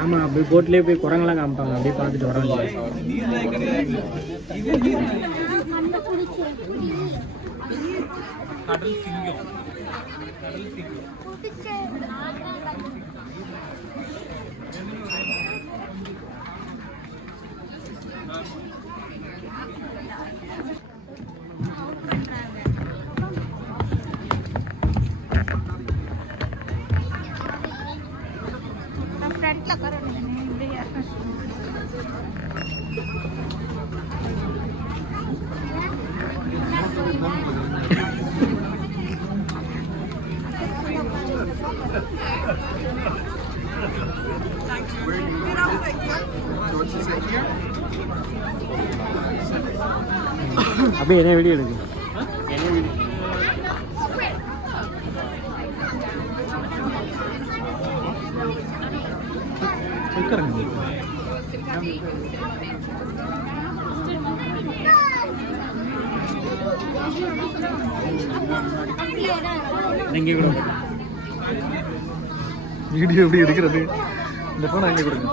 ஆமா, அப்படி போட்லயே போய் குரங்கெல்லாம் காமிப்பாங்க, அப்படியே பார்த்துட்டு வர கடல் சிங்கம். அப்படியே என்ன வீடியோ எடுக்கு, என்ன வீடியோ உட்காருங்க. நீங்க கூட வீடியோ எப்படி எடுக்கிறது, இந்த போன் அங்கே கொடுங்க.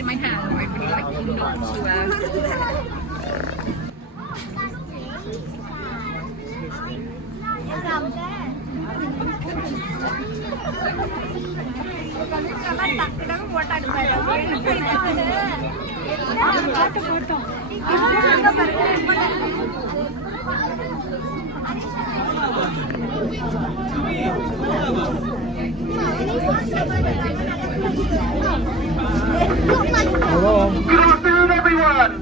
In my hand, I really like not Hello. Good afternoon, everyone.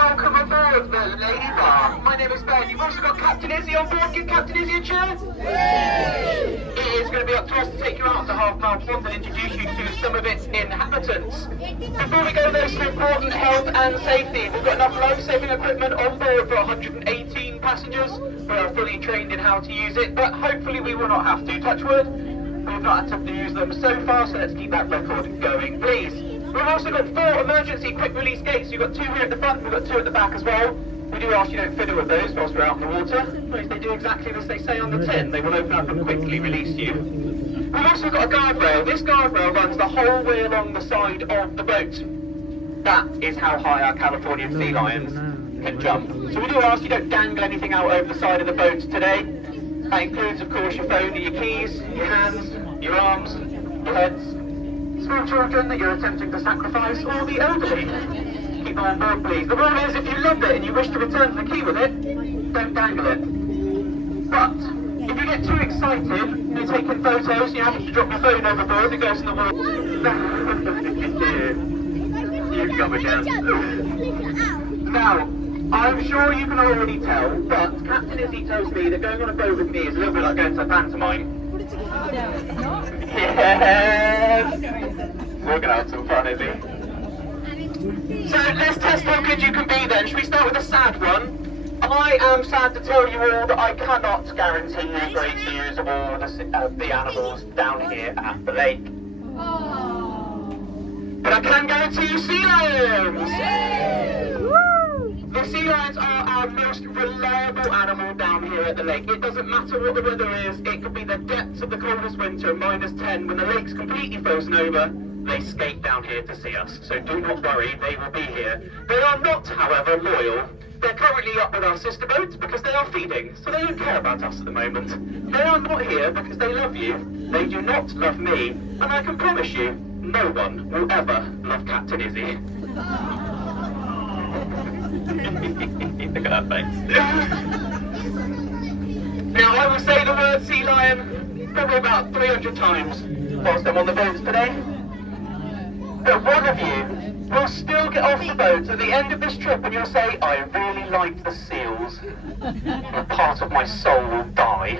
Welcome aboard the Lady Bar. My name is Ben. You've also got Captain Izzy on board. Give Captain Izzy a cheer. It is going to be up to us to take you out to Half Mile Pond and introduce you to some of its inhabitants. Before we go, there's some important health and safety. We've got enough life-saving equipment on board for 118 passengers. We are fully trained in how to use it, but hopefully we will not have to. Touch wood. We've not had to use them so far, so let's keep that record going, please. We've also got 4 emergency quick release gates. You've got 2 here at the front, we've got 2 at the back as well. We do ask you don't fiddle with those whilst we're out in the water. Please, they do exactly as they say on the tin. They will open up and quickly release you. We've also got a guardrail. This guardrail runs the whole way along the side of the boat. That is how high our Californian sea lions can jump. So we do ask you don't dangle anything out over the side of the boat today. That includes, of course, your phone, your keys, your hands, your arms, your heads, small children that you're attempting to sacrifice, or the elderly. Keep them on board, please. The rule is, if you love it and you wish to return the key with it, don't dangle it. But if you get too excited, you're taking photos, and you happen to drop your phone overboard, it goes in the water. You've got me down. Now, I'm sure you can already tell, but Captain Izzy tells me that going on a boat with me is a little bit like going to a pantomime. Yes! We're going to have some fun, Izzy. So let's test how good you can be then. Should we start with a sad one? I am sad to tell you all that I cannot guarantee you great views of all the animals down here at the lake. But I can guarantee you sea lions! The sea lions are our most reliable animal down here at the lake. It doesn't matter what the weather is. It could be the depths of the coldest winter, -10. When the lake's completely frozen over, they skate down here to see us. So do not worry, they will be here. They are not, however, loyal. They're currently up with our sister boat because they are feeding, so they don't care about us at the moment. They are not here because they love you. They do not love me. And I can promise you, no one will ever love Captain Izzy. Look at that face. Now, I will say the word sea lion probably about 300 times whilst I'm on the boats today. But one of you will still get off the boat at the end of this trip and you'll say, I really liked the seals. A part of my soul will die.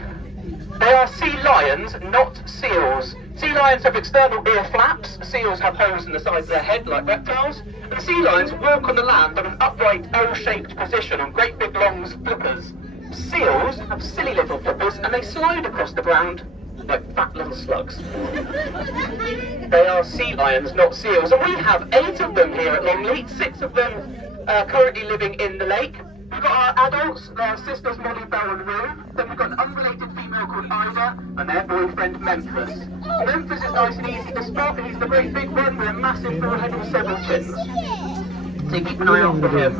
They are sea lions, not seals. Sea lions have external ear flaps, seals have holes in the sides of their head like reptiles, and sea lions walk on the land on an upright L-shaped position on great big long flippers. Seals have silly little flippers and they slide across the ground like fat little slugs. They are sea lions, not seals, and we have 8 of them here at Longleat. 6 of them currently living in the lake. We've got our adults, their sisters Molly, Belle and Rue. Then we've got an unrelated female called Ida and their boyfriend Memphis. Memphis is nice and easy to spot. He's the great big one with a massive forehead and several chins. So keep an eye out for him.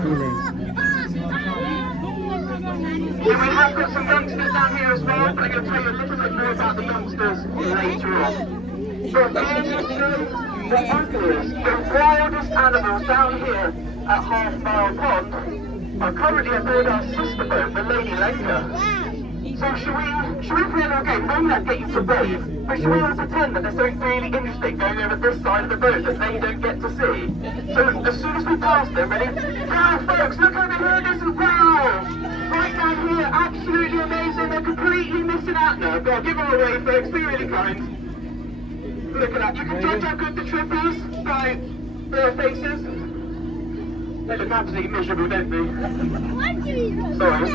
Then we have got some youngsters down here as well, but I'm going to tell you a little bit more about the youngsters later on. But the ugliest, the wildest animals down here at Half Mile Pond are currently aboard our sister boat, the Lady Lenka. So should we play a little game? I'm going to get you to wave, but should we all pretend that there's something really interesting going over this side of the boat that they don't get to see? So as soon as we pass them, ready? Wow, folks, look over here, there's some whales! Right down here, absolutely amazing, they're completely missing out now. Go on, give them a wave, folks, be really kind. Look at that, you can judge how good the trip is by their faces. They look absolutely miserable, don't they? Sorry.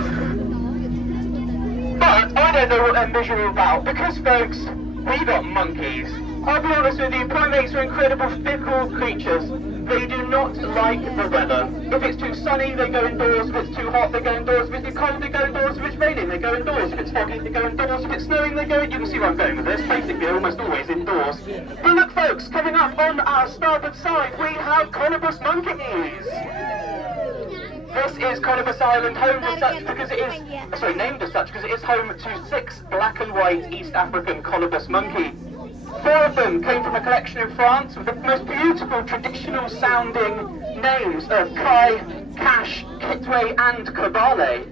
But I don't know what they're miserable about, because folks, we got monkeys. I'll be honest with you, primates are incredible fickle creatures. They do not like the weather. If it's too sunny, they go indoors. If it's too hot, they go indoors. If it's too cold, they go indoors. If it's raining, they go indoors. If it's foggy, they go indoors. If it's snowing, they go in. You can see where I'm going with this. Basically, they're almost always indoors. But look, folks, coming up on our starboard side, we have Colobus monkeys. This is Colobus Island, home as such because it is, named as such because it is home to 6 black and white East African Colobus monkey. 4 of them came from a collection in France with the most beautiful traditional sounding names of Kai, Cash, Kitwe and Kabale.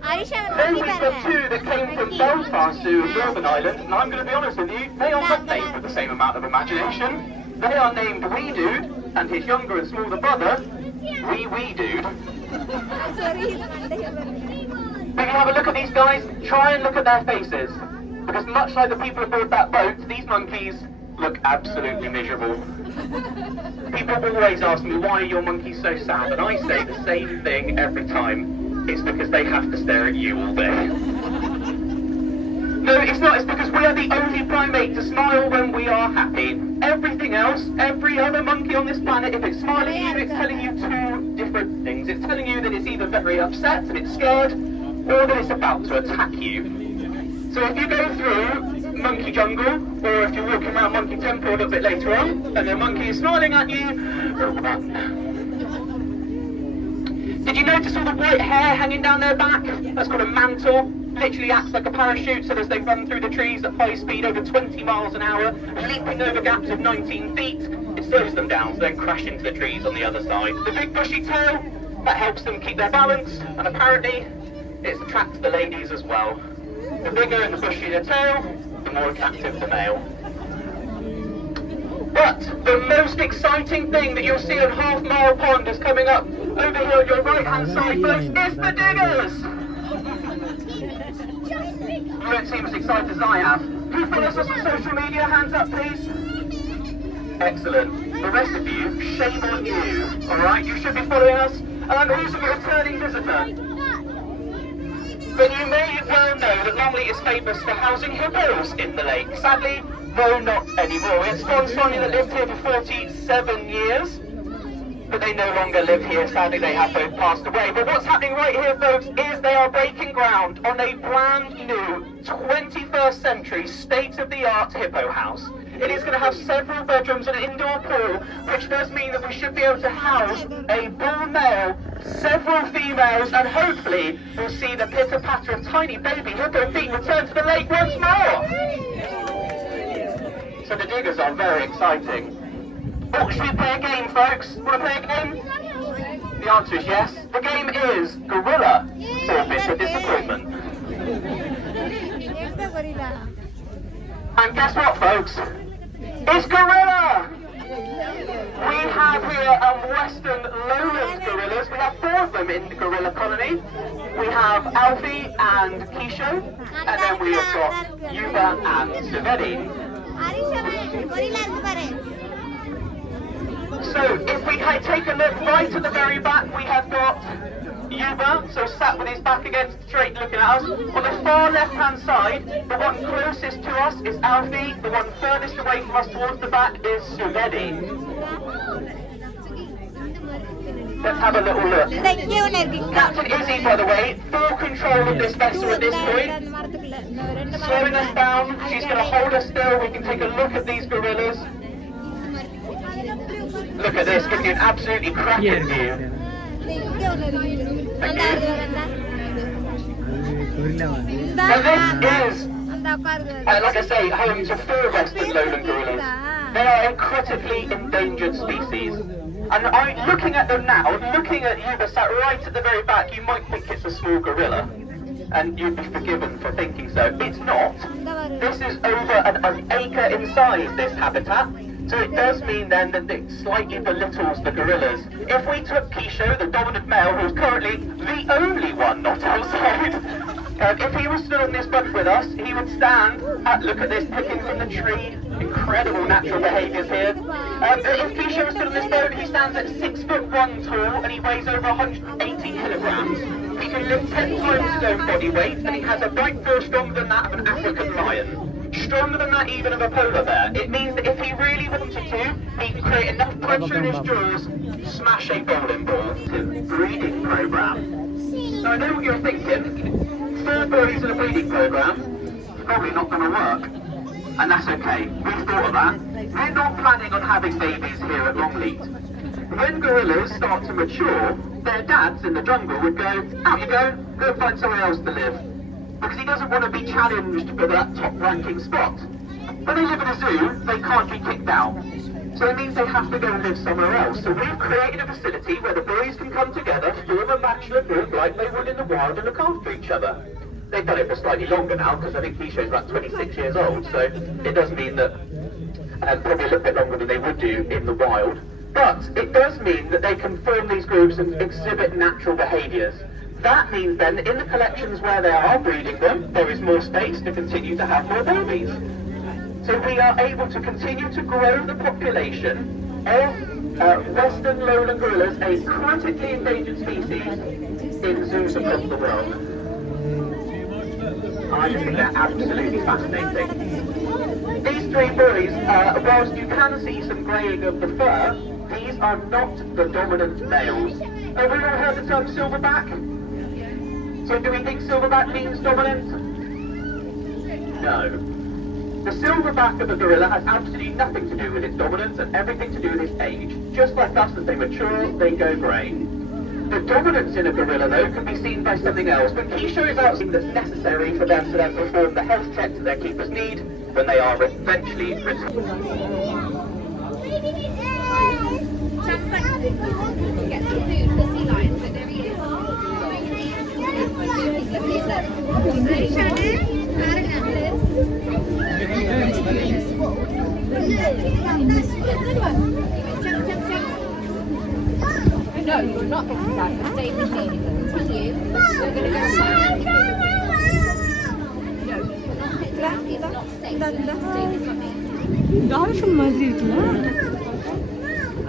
Then we've got 2 that came from Belfast Zoo in Northern Ireland, and I'm going to be honest with you, they are not named with the same amount of imagination. They are named Wee Dude and his younger and smaller brother, Wee Dude. If you have a look at these guys, try and look at their faces. Because much like the people aboard that boat, these monkeys look absolutely miserable. People always ask me, why are your monkeys so sad? And I say the same thing every time. It's because they have to stare at you all day. No, it's not. It's because we are the only primate to smile when we are happy. Everything else, every other monkey on this planet, if it's smiling at you, it's telling you 2 different things. It's telling you that it's either very upset and it's scared, or that it's about to attack you. So if you go through Monkey Jungle, or if you're walking around Monkey Temple a little bit later on, and the monkey is smiling at you, run. Did you notice all the white hair hanging down their back? That's called a mantle. Literally acts like a parachute, so as they run through the trees at high speed over 20 miles an hour, leaping over gaps of 19 feet, it slows them down, so they crash into the trees on the other side. The big bushy tail, that helps them keep their balance, and apparently, it attracts the ladies as well. The bigger and the bushier the tail, the more attractive the male. But the most exciting thing that you'll see on Half Mile Pond is coming up over here on your right-hand side, folks, is the diggers! You don't seem as excited as I am. Who follows us on social media? Hands up, please. Excellent. The rest of you, shame on you. Alright, you should be following us. And I'm also a returning visitor. But you may well know that Longleat is famous for housing hippos in the lake. Sadly, no, not anymore. We had Swan Sonny that lived here for 47 years. But they no longer live here. Sadly, they have both passed away. But what's happening right here, folks, is they are breaking ground on a brand new 21st century state-of-the-art hippo house. It is going to have several bedrooms and an indoor pool, which does mean that we should be able to house a bull male, several females, and hopefully we'll see the pitter-patter of tiny baby hippo feet return to the lake once more. So the diggers are very exciting. Oh, should we play a game, folks? Want to play a game? The answer is yes. The game is Gorilla or Bitter Disappointment. And guess what, folks? It's Gorilla! We have here Western Lowland gorillas. We have 4 of them in the gorilla colony. We have Alfie and Keisho, and then we have got Yuba and Suvedi. So if we take a look right at the very back, we have got Yuba so sat with his back against straight looking at us. On the far left-hand side, the one closest to us is Alfie. The one furthest away from us towards the back is Suvedi. Let's have a little look. Captain Izzy, by the way, full control of this vessel at this point. Slowing us down, she's going to hold us still. We can take a look at these gorillas. Look at this, giving you an absolutely cracking view. Thank you. And this is, like I say, home to 4 western lowland gorillas. They are incredibly endangered species. And looking at them now, looking at you, sat right at the very back, you might think it's a small gorilla. And you'd be forgiven for thinking so. It's not. This is over an acre in size, this habitat. So it does mean then that it slightly belittles the gorillas. If we took Kisho, the dominant male, who's currently the only one not outside, if he was stood on this bunk with us, he would stand, look at this, picking from the tree, incredible natural behaviours here. If Kisho was stood on this boat, he stands at 6'1" tall and he weighs over 180 kilograms. He can lift 10 times his own body weight and he has a bite force stronger than that of an African lion. Stronger than that even of a polar bear. It means that if he really wanted to, he could create enough pressure in his jaws to smash a bowling ball. Breeding programme. So I know what you're thinking. 4 boys in a breeding programme, it's probably not going to work. And that's okay. We've thought of that. We're not planning on having babies here at Longleat. When gorillas start to mature, their dads in the jungle would go, out you go find somewhere else to live. Because he doesn't want to be challenged for that top-ranking spot. When they live in a zoo, they can't be kicked out. So it means they have to go and live somewhere else. So we've created a facility where the boys can come together, form a bachelor group like they would in the wild and look after each other. They've done it for slightly longer now, because I think Kisho's about 26 years old, so it does mean that probably a little bit longer than they would do in the wild. But it does mean that they can form these groups and exhibit natural behaviours. That means then that in the collections where they are breeding them, there is more space to continue to have more babies. So we are able to continue to grow the population of western lowland gorillas, a critically endangered species, in zoos across the world. I just think they're absolutely fascinating. These 3 boys, whilst you can see some greying of the fur, these are not the dominant males. Have we all heard the term silverback? So do we think silverback means dominant? No. The silverback of a gorilla has absolutely nothing to do with its dominance and everything to do with its age. Just like us, as they mature, they go grey. The dominance in a gorilla, though, can be seen by something else. But Kisho is out something that's necessary for them to then perform the health checks that their keepers need when they are eventually returned. Get some food for sea lions, but there he is. No, you're not going to do that. You're staying with me. You're going to continue. You're going to go and find No, you're not safe. You're going to stay with me. Dolphin மாதிரி இருக்குல்ல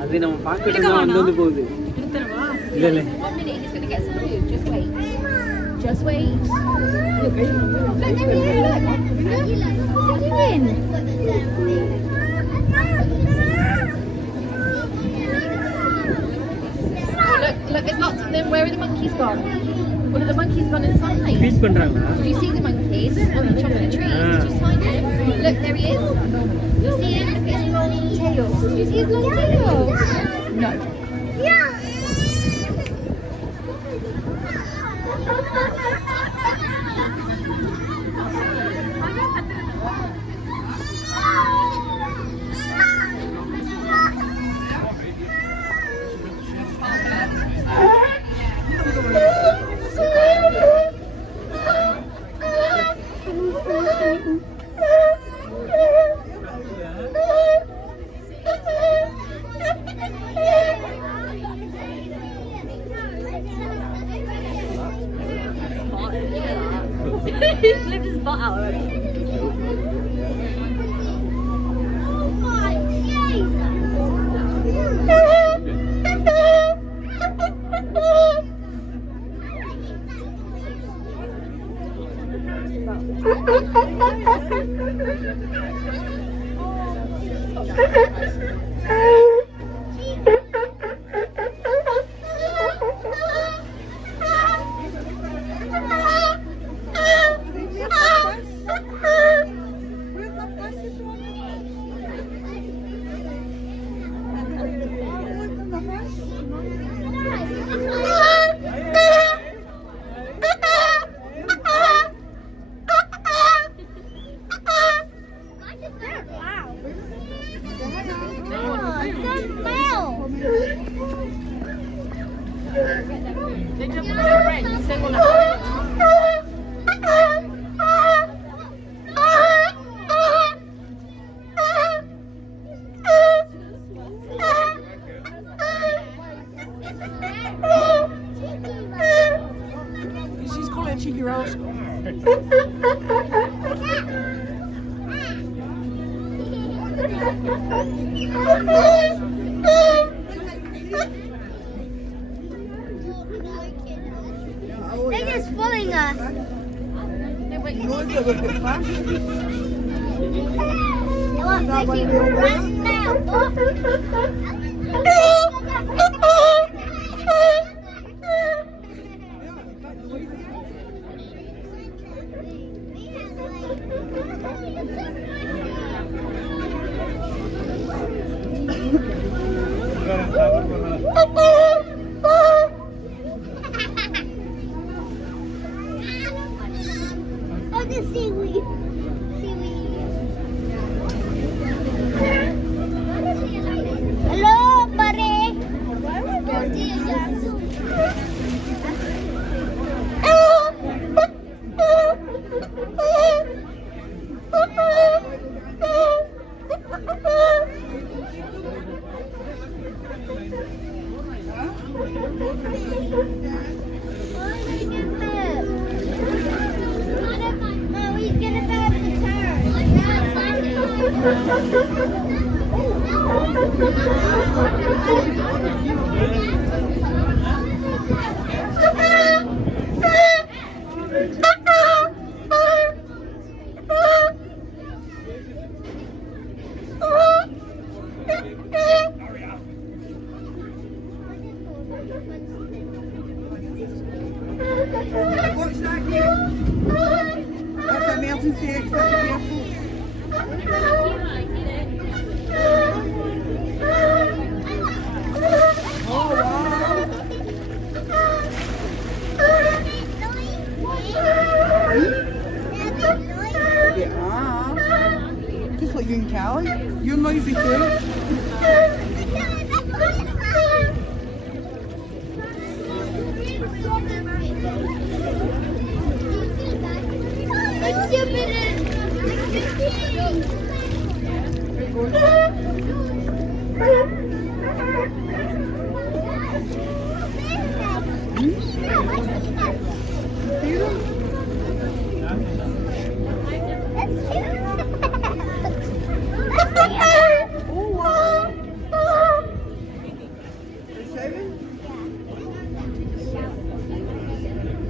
அது நம்ம பார்க்கறது வந்து போகுது இல்ல இல்ல 1 minute he's going to get some food. Just wait. Look, there he is. Look. What are you doing? Look, there's lots of them. Where are the monkeys gone? One of the monkeys gone inside. Feed பண்றாங்க. Do you see the monkeys on the top of the trees? Did you find him? Look, there he is. Do you see him? Look at his long tail. Do you see his long tail? No. Yeah. He's lifted his butt out already. She's calling cheeky rascal. They're just fooling us. I want Becky right now. Oh, the seaweed. Hello, buddy. No, he's gonna have What's that here? That's emergency exit careful. Oh wow. Yeah. Just like you and Callie. You're noisy too.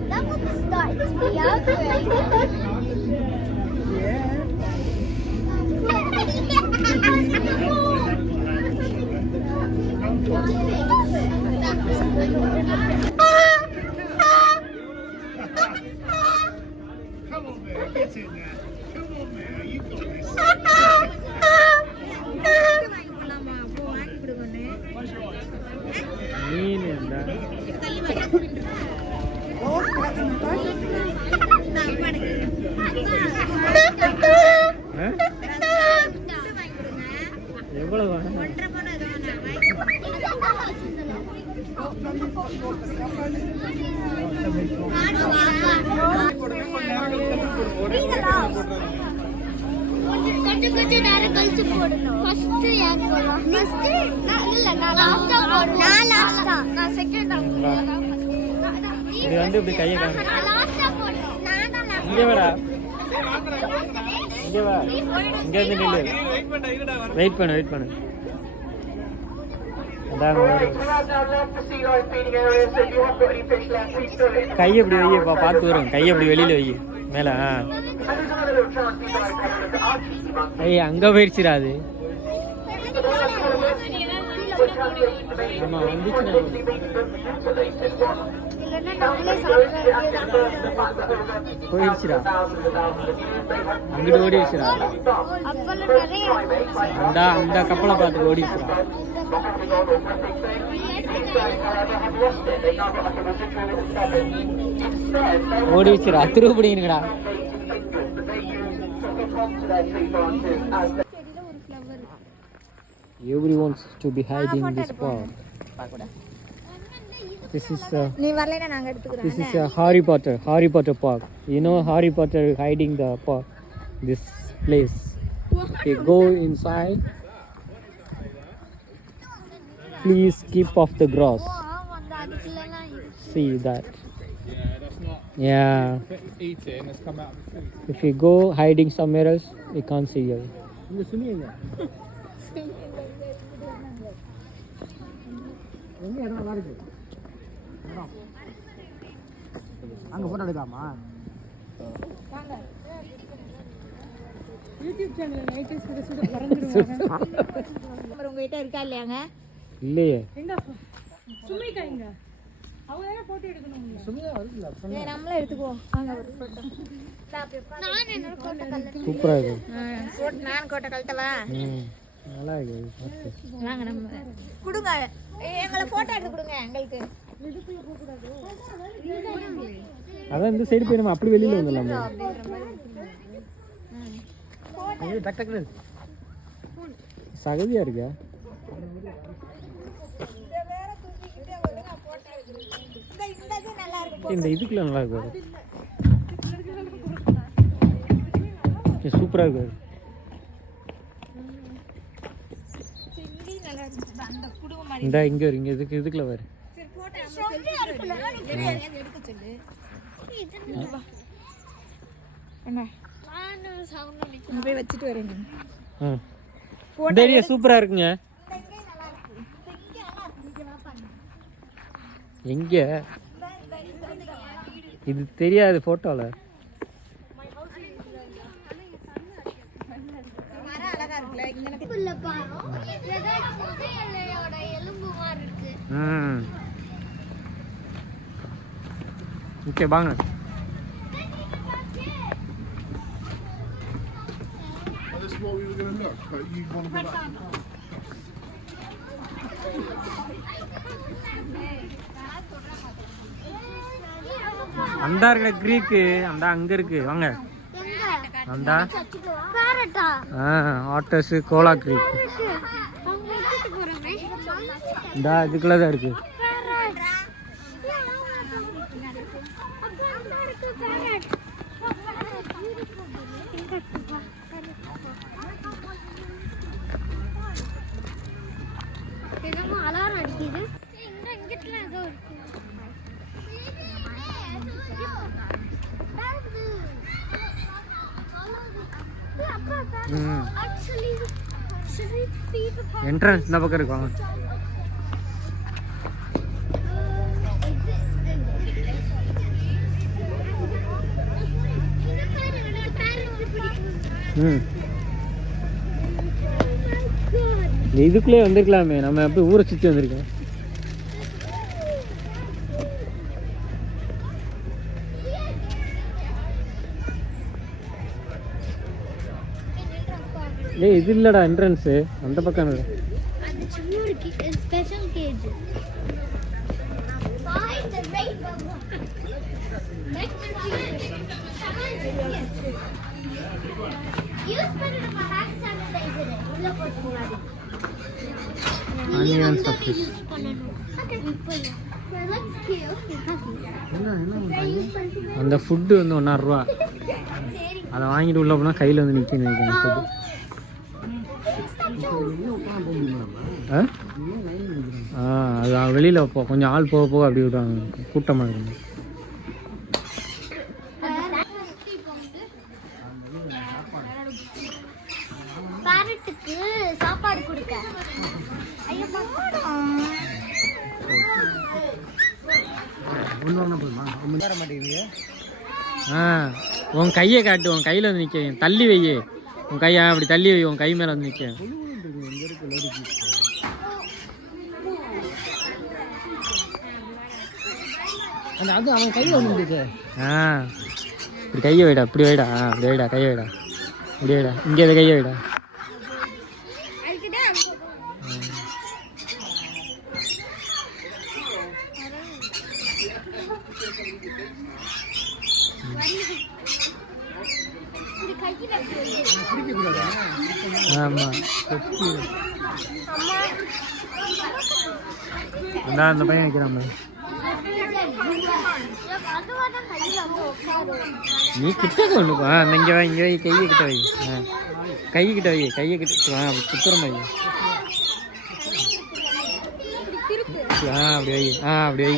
That one's starting to be ugly. Come on, man, get in there. Come on, man, you got this. மீன் என்ன Oh, cat in the back. எவ்வளவு வேணும் கொஞ்சம் நேரம் கழிச்சு போடணும். First யார் போடலாம்? First நான் லாஸ்டா போடுறேன். நான் லாஸ்டா. நான் செகண்டா போடுறேன். நான் ஃபர்ஸ்ட். இது வந்து இப்படி கையை காமி நான் லாஸ்டா போடுறேன். நான் தான் லாஸ்ட். இங்கே வாடா இங்கே வா இங்கே இருந்து நில்லு வெயிட் பண்ணு அதான் Alright, we have now left the sea lion feeding area, so if you have got any fish left, please throw it in the கை எப்படி வையப்பா, பார்த்து வரும். கை எப்படி வெளியில் வை மேலே. And there's another little chance you guys have a look at our cheeky monkey. ஐய் அங்கே போயிடுச்சுடா அது. Which has been ஆமா, basically வந்துச்சுன்னா mutilated one. இல்லைன்னா நம்மளே சாப்பிட போயிடுச்சுடா. அங்கிட்டு ஓடிடுச்சுடா. அப்பெல்லாம் நிறைய அந்த கப்பலை பார்த்து ஓடிடுச்சுடா. ஓடிடுச்சுடா. திருப்பிடிங்கடா. Everyone wants to be hiding this park. This is நீ வரலைன்னா நாங்க எடுத்துக்கிறோம். this is a Harry Potter park. You know Harry Potter hiding the park. This place. Okay, go inside. Please keep off the grass. See that. Yeah. Eating has come out of the food. If you go hiding somewhere else, we can't see you. அங்கே photo எடுக்கலாமா? உங்ககிட்ட இருக்கா இல்லையாங்க? இல்லையே. நம்மளே எடுத்துக்குவோம். சூப்பரா இருக்கு. நான் கோட்டை கழட்டவா? நல்லா இருக்கு. வாங்க நம்ம கொடுங்க, எங்களை போட்டோ எடுத்து கொடுங்க எங்களுக்கு. அதான் இந்த சைடு போய் நம்ம அப்படி வெளியில வந்துடலாம். சகதியா இருக்கா? இந்த இதுக்குள்ள நல்லா இருக்கு. சூப்பரா இருக்கு. இந்த இங்க இங்க இதுக்குள்ள வரு. போய் வச்சுட்டு வரேன். இந்த ஏரியா சூப்பரா இருக்குங்க. எங்க இது தெரியாது போட்டோல. ஓகே வாங்க. That's what we were going to look, but you want to go back. அந்த இருக்க கிரீக்கு அந்த அங்க இருக்கு. வாங்க. அந்த ஆட்டஸ் கோலா கிரீக் இந்த இதுக்குள்ளதான் இருக்கு. அலாரம் அடிக்குது. என்ட்ரன்ஸ் இந்த பக்கம் இருக்கு. வாங்க. இதுக்குள்ளே வந்திருக்கலாமே, நம்ம எப்படி ஊரை சுற்றி வந்திருக்கோம். ஏய் இது இல்லடா என்ட்ரன்ஸ், அந்த பக்கம் இருக்கு. அது சும்மா ஒரு ஸ்பெஷல் கேஜ். Onion subs. அந்த ஃபுட்டு வந்து 1.5 ரூபா. அதை வாங்கிட்டு உள்ள போனால் கையில் வந்து நிற்கணும் நினைக்கிறேன் ஃபுட்டு. அது வெளியில் கொஞ்சம் ஆள் போக போக அப்படி விடுவாங்க, கூட்டமாக இருக்கும். பேரட்டுக்கு சாப்பாடு கொடுக்க. ஐயோ பாடா. ஒண்ணு போதுமா? வர மாட்டேங்குது. உன் கையை காட்டு, உன் கையில வந்து நிக்க, தள்ளி வை, உன் கையை அப்படி தள்ளி வை, உன் கை மேல வந்து நிக்க. அது அவன் கையில வந்துருச்சு. இப்படி கையை வைடா, இப்படி வைடா, அப்படி வைடா, கையை வைடா, இப்படி வைடா, இங்கே இதை கையை வைடா. ஆமா அந்த பையன் வைக்கிறான். நீ கிட்ட கொண்டு போ. இங்க வை, இங்க வை, கையை கிட்ட வை, கை கிட்ட வை, கையை கிட்ட குத்துற மாதிரி. அப்படி வை, அப்படி வை.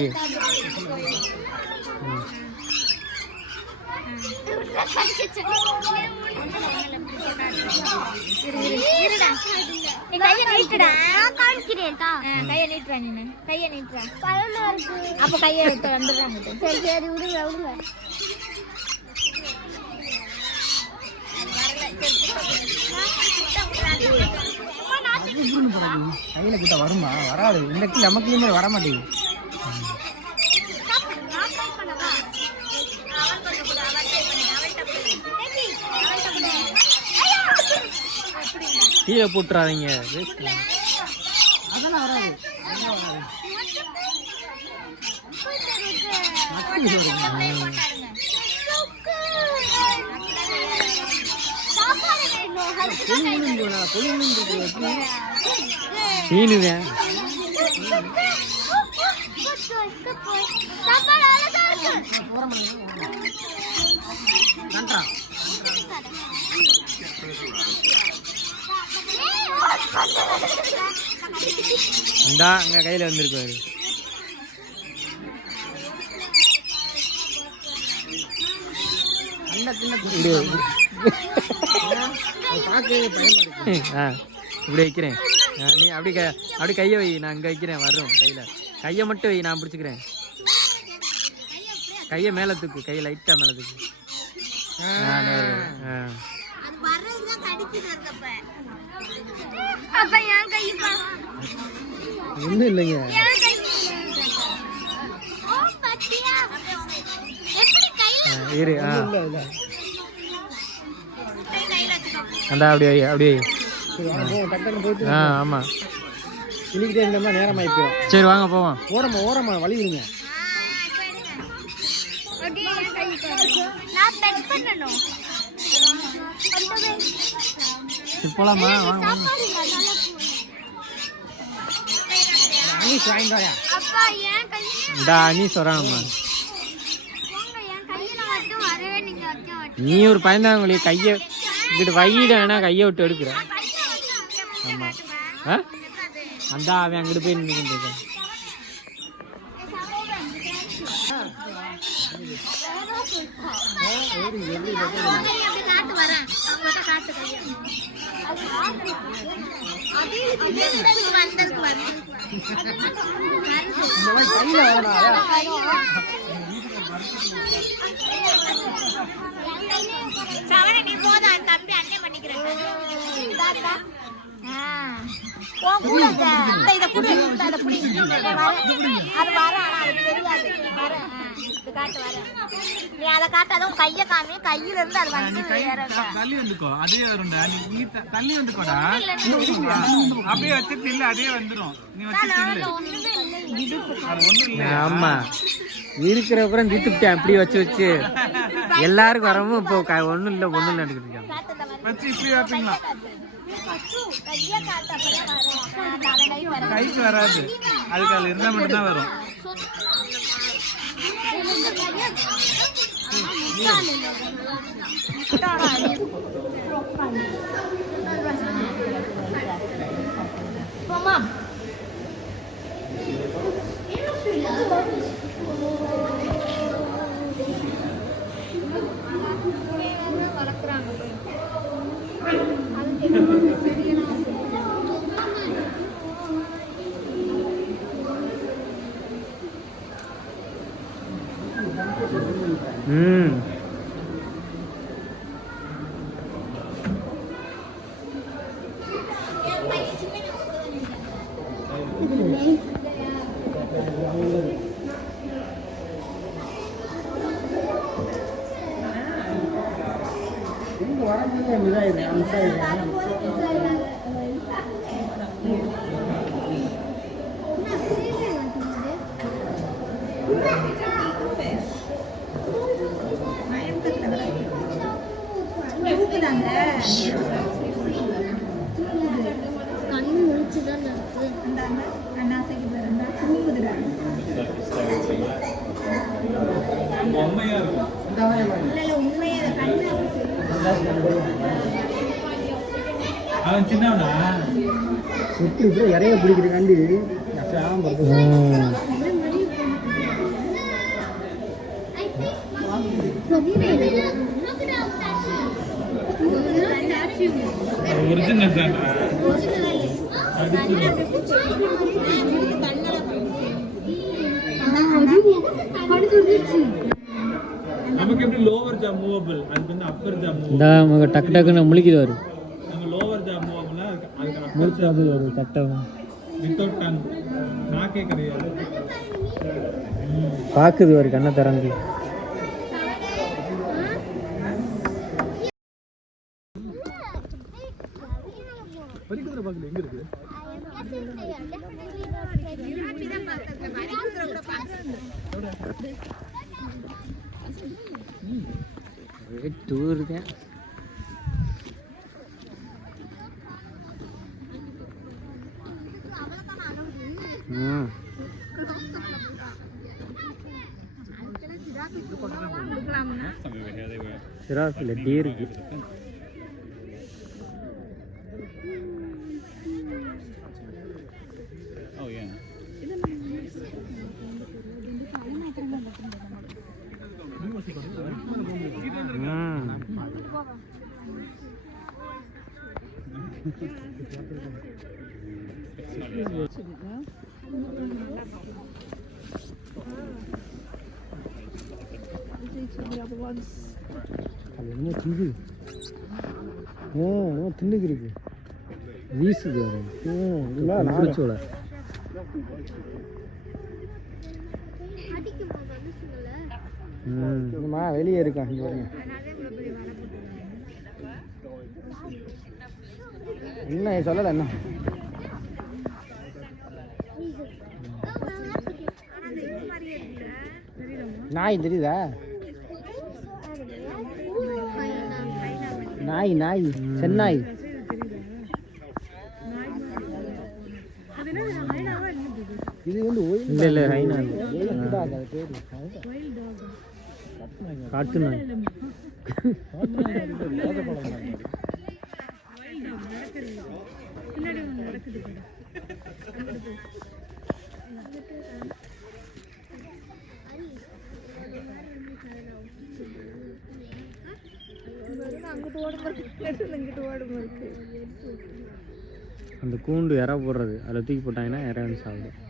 கையை நீட்டுடா, காமிக்கிறேன். கையை நீட்டுறா, நீ கையை நீட்டுறா. அப்ப கையை எடுத்து வந்துடுறாங்க. சரி சரி விடுங்க விடுங்க. கையில கிட்ட வருமா? வராது. இந்த நமக்குமே வர மாட்டேங்குது. கீழே போட்டுறாதீங்க. அதெல்லாம் வராது. சீனுவேன். அந்தா அங்க கையில வந்திருப்பாரு. இப்படி வைக்கிறேன். நீ அப்படி கையை வை, நான் அங்க வைக்கிறேன். வர்றோம் கையில, கையை மட்டும் வை, நான் பிடிச்சிக்கிறேன். கையை மேல தூக்கு, கையை லைட்டா மேல தூக்கு. ஒண்ணும் இல்லைங்க. இரு. அந்தா அப்படி வை, அப்படி வை. ஆமா இன்னைக்கிட்டே இருந்தோம்னா நேரம் ஆயிப்போம். சரி வாங்க போவோம். ஓரமா ஓரமா வழி விடுங்க. போலாமா? வாங்க. அனீஸ் வாங்கிக்கோயா. இந்த அனீஸ் வராங்கம்மா. நீ ஒரு பயந்தாங்களே, கையை இங்கிட்டு வைடா, கையை விட்டு எடுக்கிற. ஆமா அந்த அவன் அங்கிட்டு போய் நின்றுட்டு. நீ போதா தம்பி அண்ணே பண்ணிக்கிறேன். நீ அதை காட்டாத, கைய காமி, கையில இருந்து அது வந்து தள்ளி வந்துக்கோ. அதே வரும்டா. நீ தள்ளி வந்துக்கோடா. அப்படியே வச்சுட்டு இல்ல, அதே வந்துரும். நீ வச்சுட்டு ஒண்ணும் இல்ல. ஆமா இருக்கிற அப்புறம் திட்டுட்டேன். அப்படி வச்சு எல்லாருக்கும் வரவும் இப்போ ஒண்ணும் இல்ல எடுத்துக்கிட்டு வச்சு இப்படி வைப்பீங்களா? கைக்கு வராது. அதுக்கு அதுல இருந்தா மட்டும்தான் வரும். வளர்க்குறாங்க. ம் கண்ணு முடிச்சுதான் அம்மையா இருக்கும் அவன் சின்னவனா எப்படி இறைய பிடிக்கிறக்காண்டி ஒரிஜினல் தான் நமக்கு எப்படி லோவர் ஜா மூவபிள் அதுக்கு வந்து அப்பர் ஜா மூவ் இந்த டக்கு டக்குன்னு முழிக்குது வரும் நம்ம லோவர் ஜா மூவபிள்னா அதுக்கு அப்பர் முழிச்சாது ஒரு தட்டம் வித்தவுட் டங் நாக்கே கிடையாது பார்க்குது ஒரு கண்ணை திறந்து பரிக்குதிரை பார்க்கல எங்க இருக்கு டூர் தான் சிராஸ் இல்லை டீருக்கு அது என்ன திங்கு தின்னுக்கு இருக்கு வீசுது நாச்சோட வெளியே இருக்கான் இங்க பாருங்க என்ன சொல்லலை என்ன நாய் தெரியுதா நாய் நாய் சென்னாய் இது வந்து இல்லை இல்லை ஹைனா காட்டு நாய் அந்த கூண்டு இற போடுறது அதில் தூக்கி போட்டாங்கன்னா இற வந்து சாப்பிடும்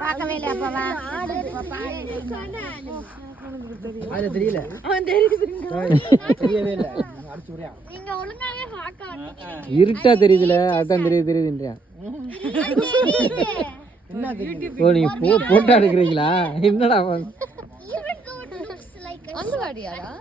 பார்க்கவே இல்லை அப்பவா அது தெரியல தெரியவே இல்லை நீங்க ஒழுங்காவே பார்க்க மாட்டீங்க இருட்டா தெரியுதுல அதான் தெரியுதுன்றியா ஓ நீங்க போட்டோ எடுக்கிறீங்களா என்னடா அங்க வாடியாடா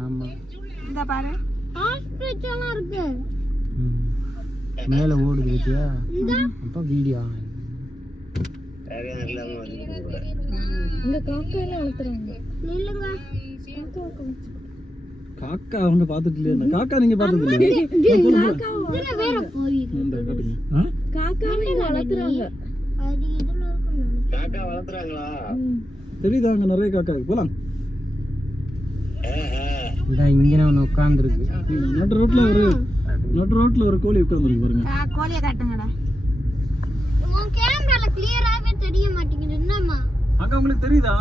ஆமா இந்த பாரு ஹாஸ்பிட்டலாம் இருக்கு மேல ஓடுது பத்தியா அப்ப வீடியோ காக்கா அவங்க பாத்துட்டு இல்லையா காக்கா நீங்க பாத்தது இல்லையா தெரியுதா அங்க நிறைய காக்கா இருக்கு போலாம் இங்க ஒண்ணு உட்கார்ந்துருக்கு நடு ரோட்ல ஒரு கோழி உட்கார்ந்துருக்கு பாருங்க கோழியை காட்டுங்கடா உன் கேமரால கிளியராவே தெரிய மாட்டேங்குது என்னம்மா அக்கா உங்களுக்கு தெரியுதா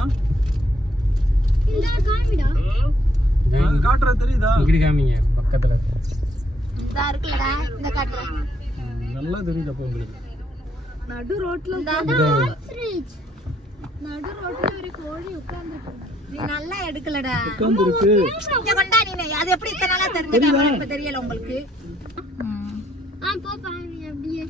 இந்த காமிடா காட்டுறது தெரியுதா இங்கிட்டு காமிங்க பக்கத்துல இந்த இருக்குலடா இந்த காட்டுறேன் நல்லா தெரியுது அப்ப உங்களுக்கு நடு ரோட்ல ஒரு கோழி உட்கார்ந்துருக்கு நீ நல்லா எடுக்கலடா உட்கார்ந்துருக்கு இங்க கொண்டா நீ அது எப்படி இத்தனை நாளா தெரிஞ்சதா இப்ப தெரியல உங்களுக்கு போ பாருங்க அப்படியே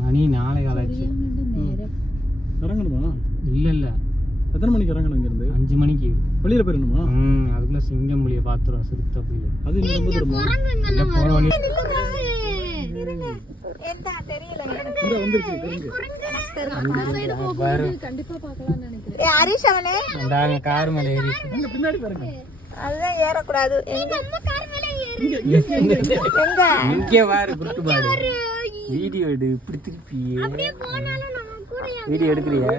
மணி 4 ஆச்சு இறங்கணுமா இல்ல எத்தனை மணிக்கு இறங்கணும் இங்க இருந்து 5 மணிக்கு வெளியில போயிடணுமா அதுக்குள்ள சிங்கம் புலிய பாத்துறோம் சிறுத்தை புலிய அது ரொம்ப தூரமா போற வழி என்ன தெரியல இந்த வந்துருச்சு கண்டிப்பா பார்க்கலாம் நினைக்கிறேன் ஹரிஷ் அவனே அந்தாங்க கார் மேல ஏறி அங்க பின்னாடி பாருங்க அதுதான் ஏற கூடாது எங்க அம்மா கார் மேல ஏறி எங்க இங்கே வாரு குட்டு பாரு வீடியோ எடு இப்படி திருப்பி அப்படியே போனாலும் நம்ம கூட வீடியோ எடுக்கறியா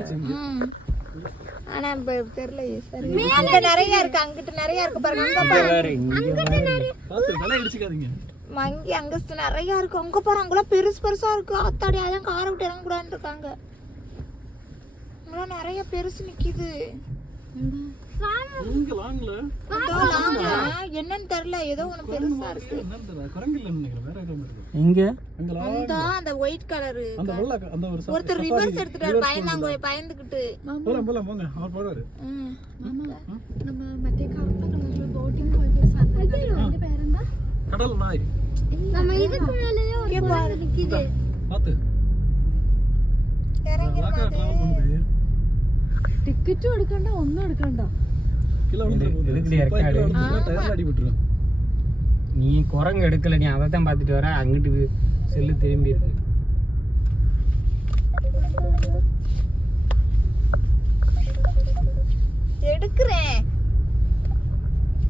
ஆனா தெரியல சரி மேல நிறைய இருக்கு அங்கிட்ட நிறைய இருக்கு பாருங்க அங்க பாரு இங்க பாரு பாத்து தலை அடிச்சுக்காதீங்க மங்கி அங்கஸ்ட் நிறைய இருக்கு அங்க பாரு அங்கலாம் பெருசா இருக்கு ஆத்தாடி அதான் காரை விட்டு இறங்க கூடாதுன்னு இருக்காங்க அங்கலாம் நிறைய பெருசு நிக்குது இங்க லாங்ல என்னன்னு தெரியல ஏதோ ஒண்ணு பெருசா இருக்கு குரங்கு இல்லன்னு நினைக்கிறேன் வேற ஏதோ இருக்கு எங்க அங்க அந்த அந்த ஒயிட் கலர் அந்த வெள்ள அந்த ஒரு ஒருத்தர் ரிவர்ஸ் எடுத்துட்டாரு பயந்தாங்க பயந்துக்கிட்டு போலாம் போங்க அவர் போறாரு நம்ம மத்திய கருப்பு கலர்ல போட்டிங் போயிட்டு சாப்பிடுறோம் அந்த பேர் என்ன கடல் நாய் நம்ம இதுக்கு மேலயே ஒரு பாரு நிக்குது பாத்து இறங்கி பண்ணுது ടിക്കറ്റും എടുക്കണ്ട ഒന്നും എടുക്കണ്ട கிலோ டயர்ல அடி விட்டுரும் நீ குரங்கு எடுக்கல நீ அதை தான் பார்த்துட்டு வர அங்கிட்டு செல்லு திரும்பி இருக்கு எடுக்கிறேன்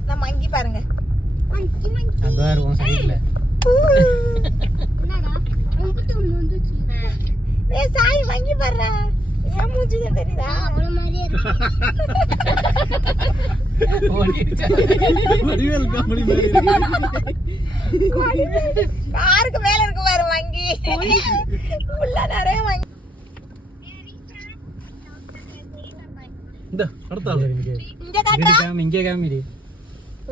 நான் மங்கி பாருங்க அது வேற உன் சைடுல என்னடா உங்கிட்ட ஒண்ணு வந்துச்சு ஏய் சாய் மங்கி பாருடா ஏன் மூஞ்சி தான் தெரியுதா அவள மாதிரியே வடிவேல் காமெடி மாதிரி இருக்கு காருக்கு மேல இருக்கு பாரு மங்கி உள்ள நிறைய மங்கி இந்த அடுத்த ஆளு இங்க காட்டா இங்கே காமிடி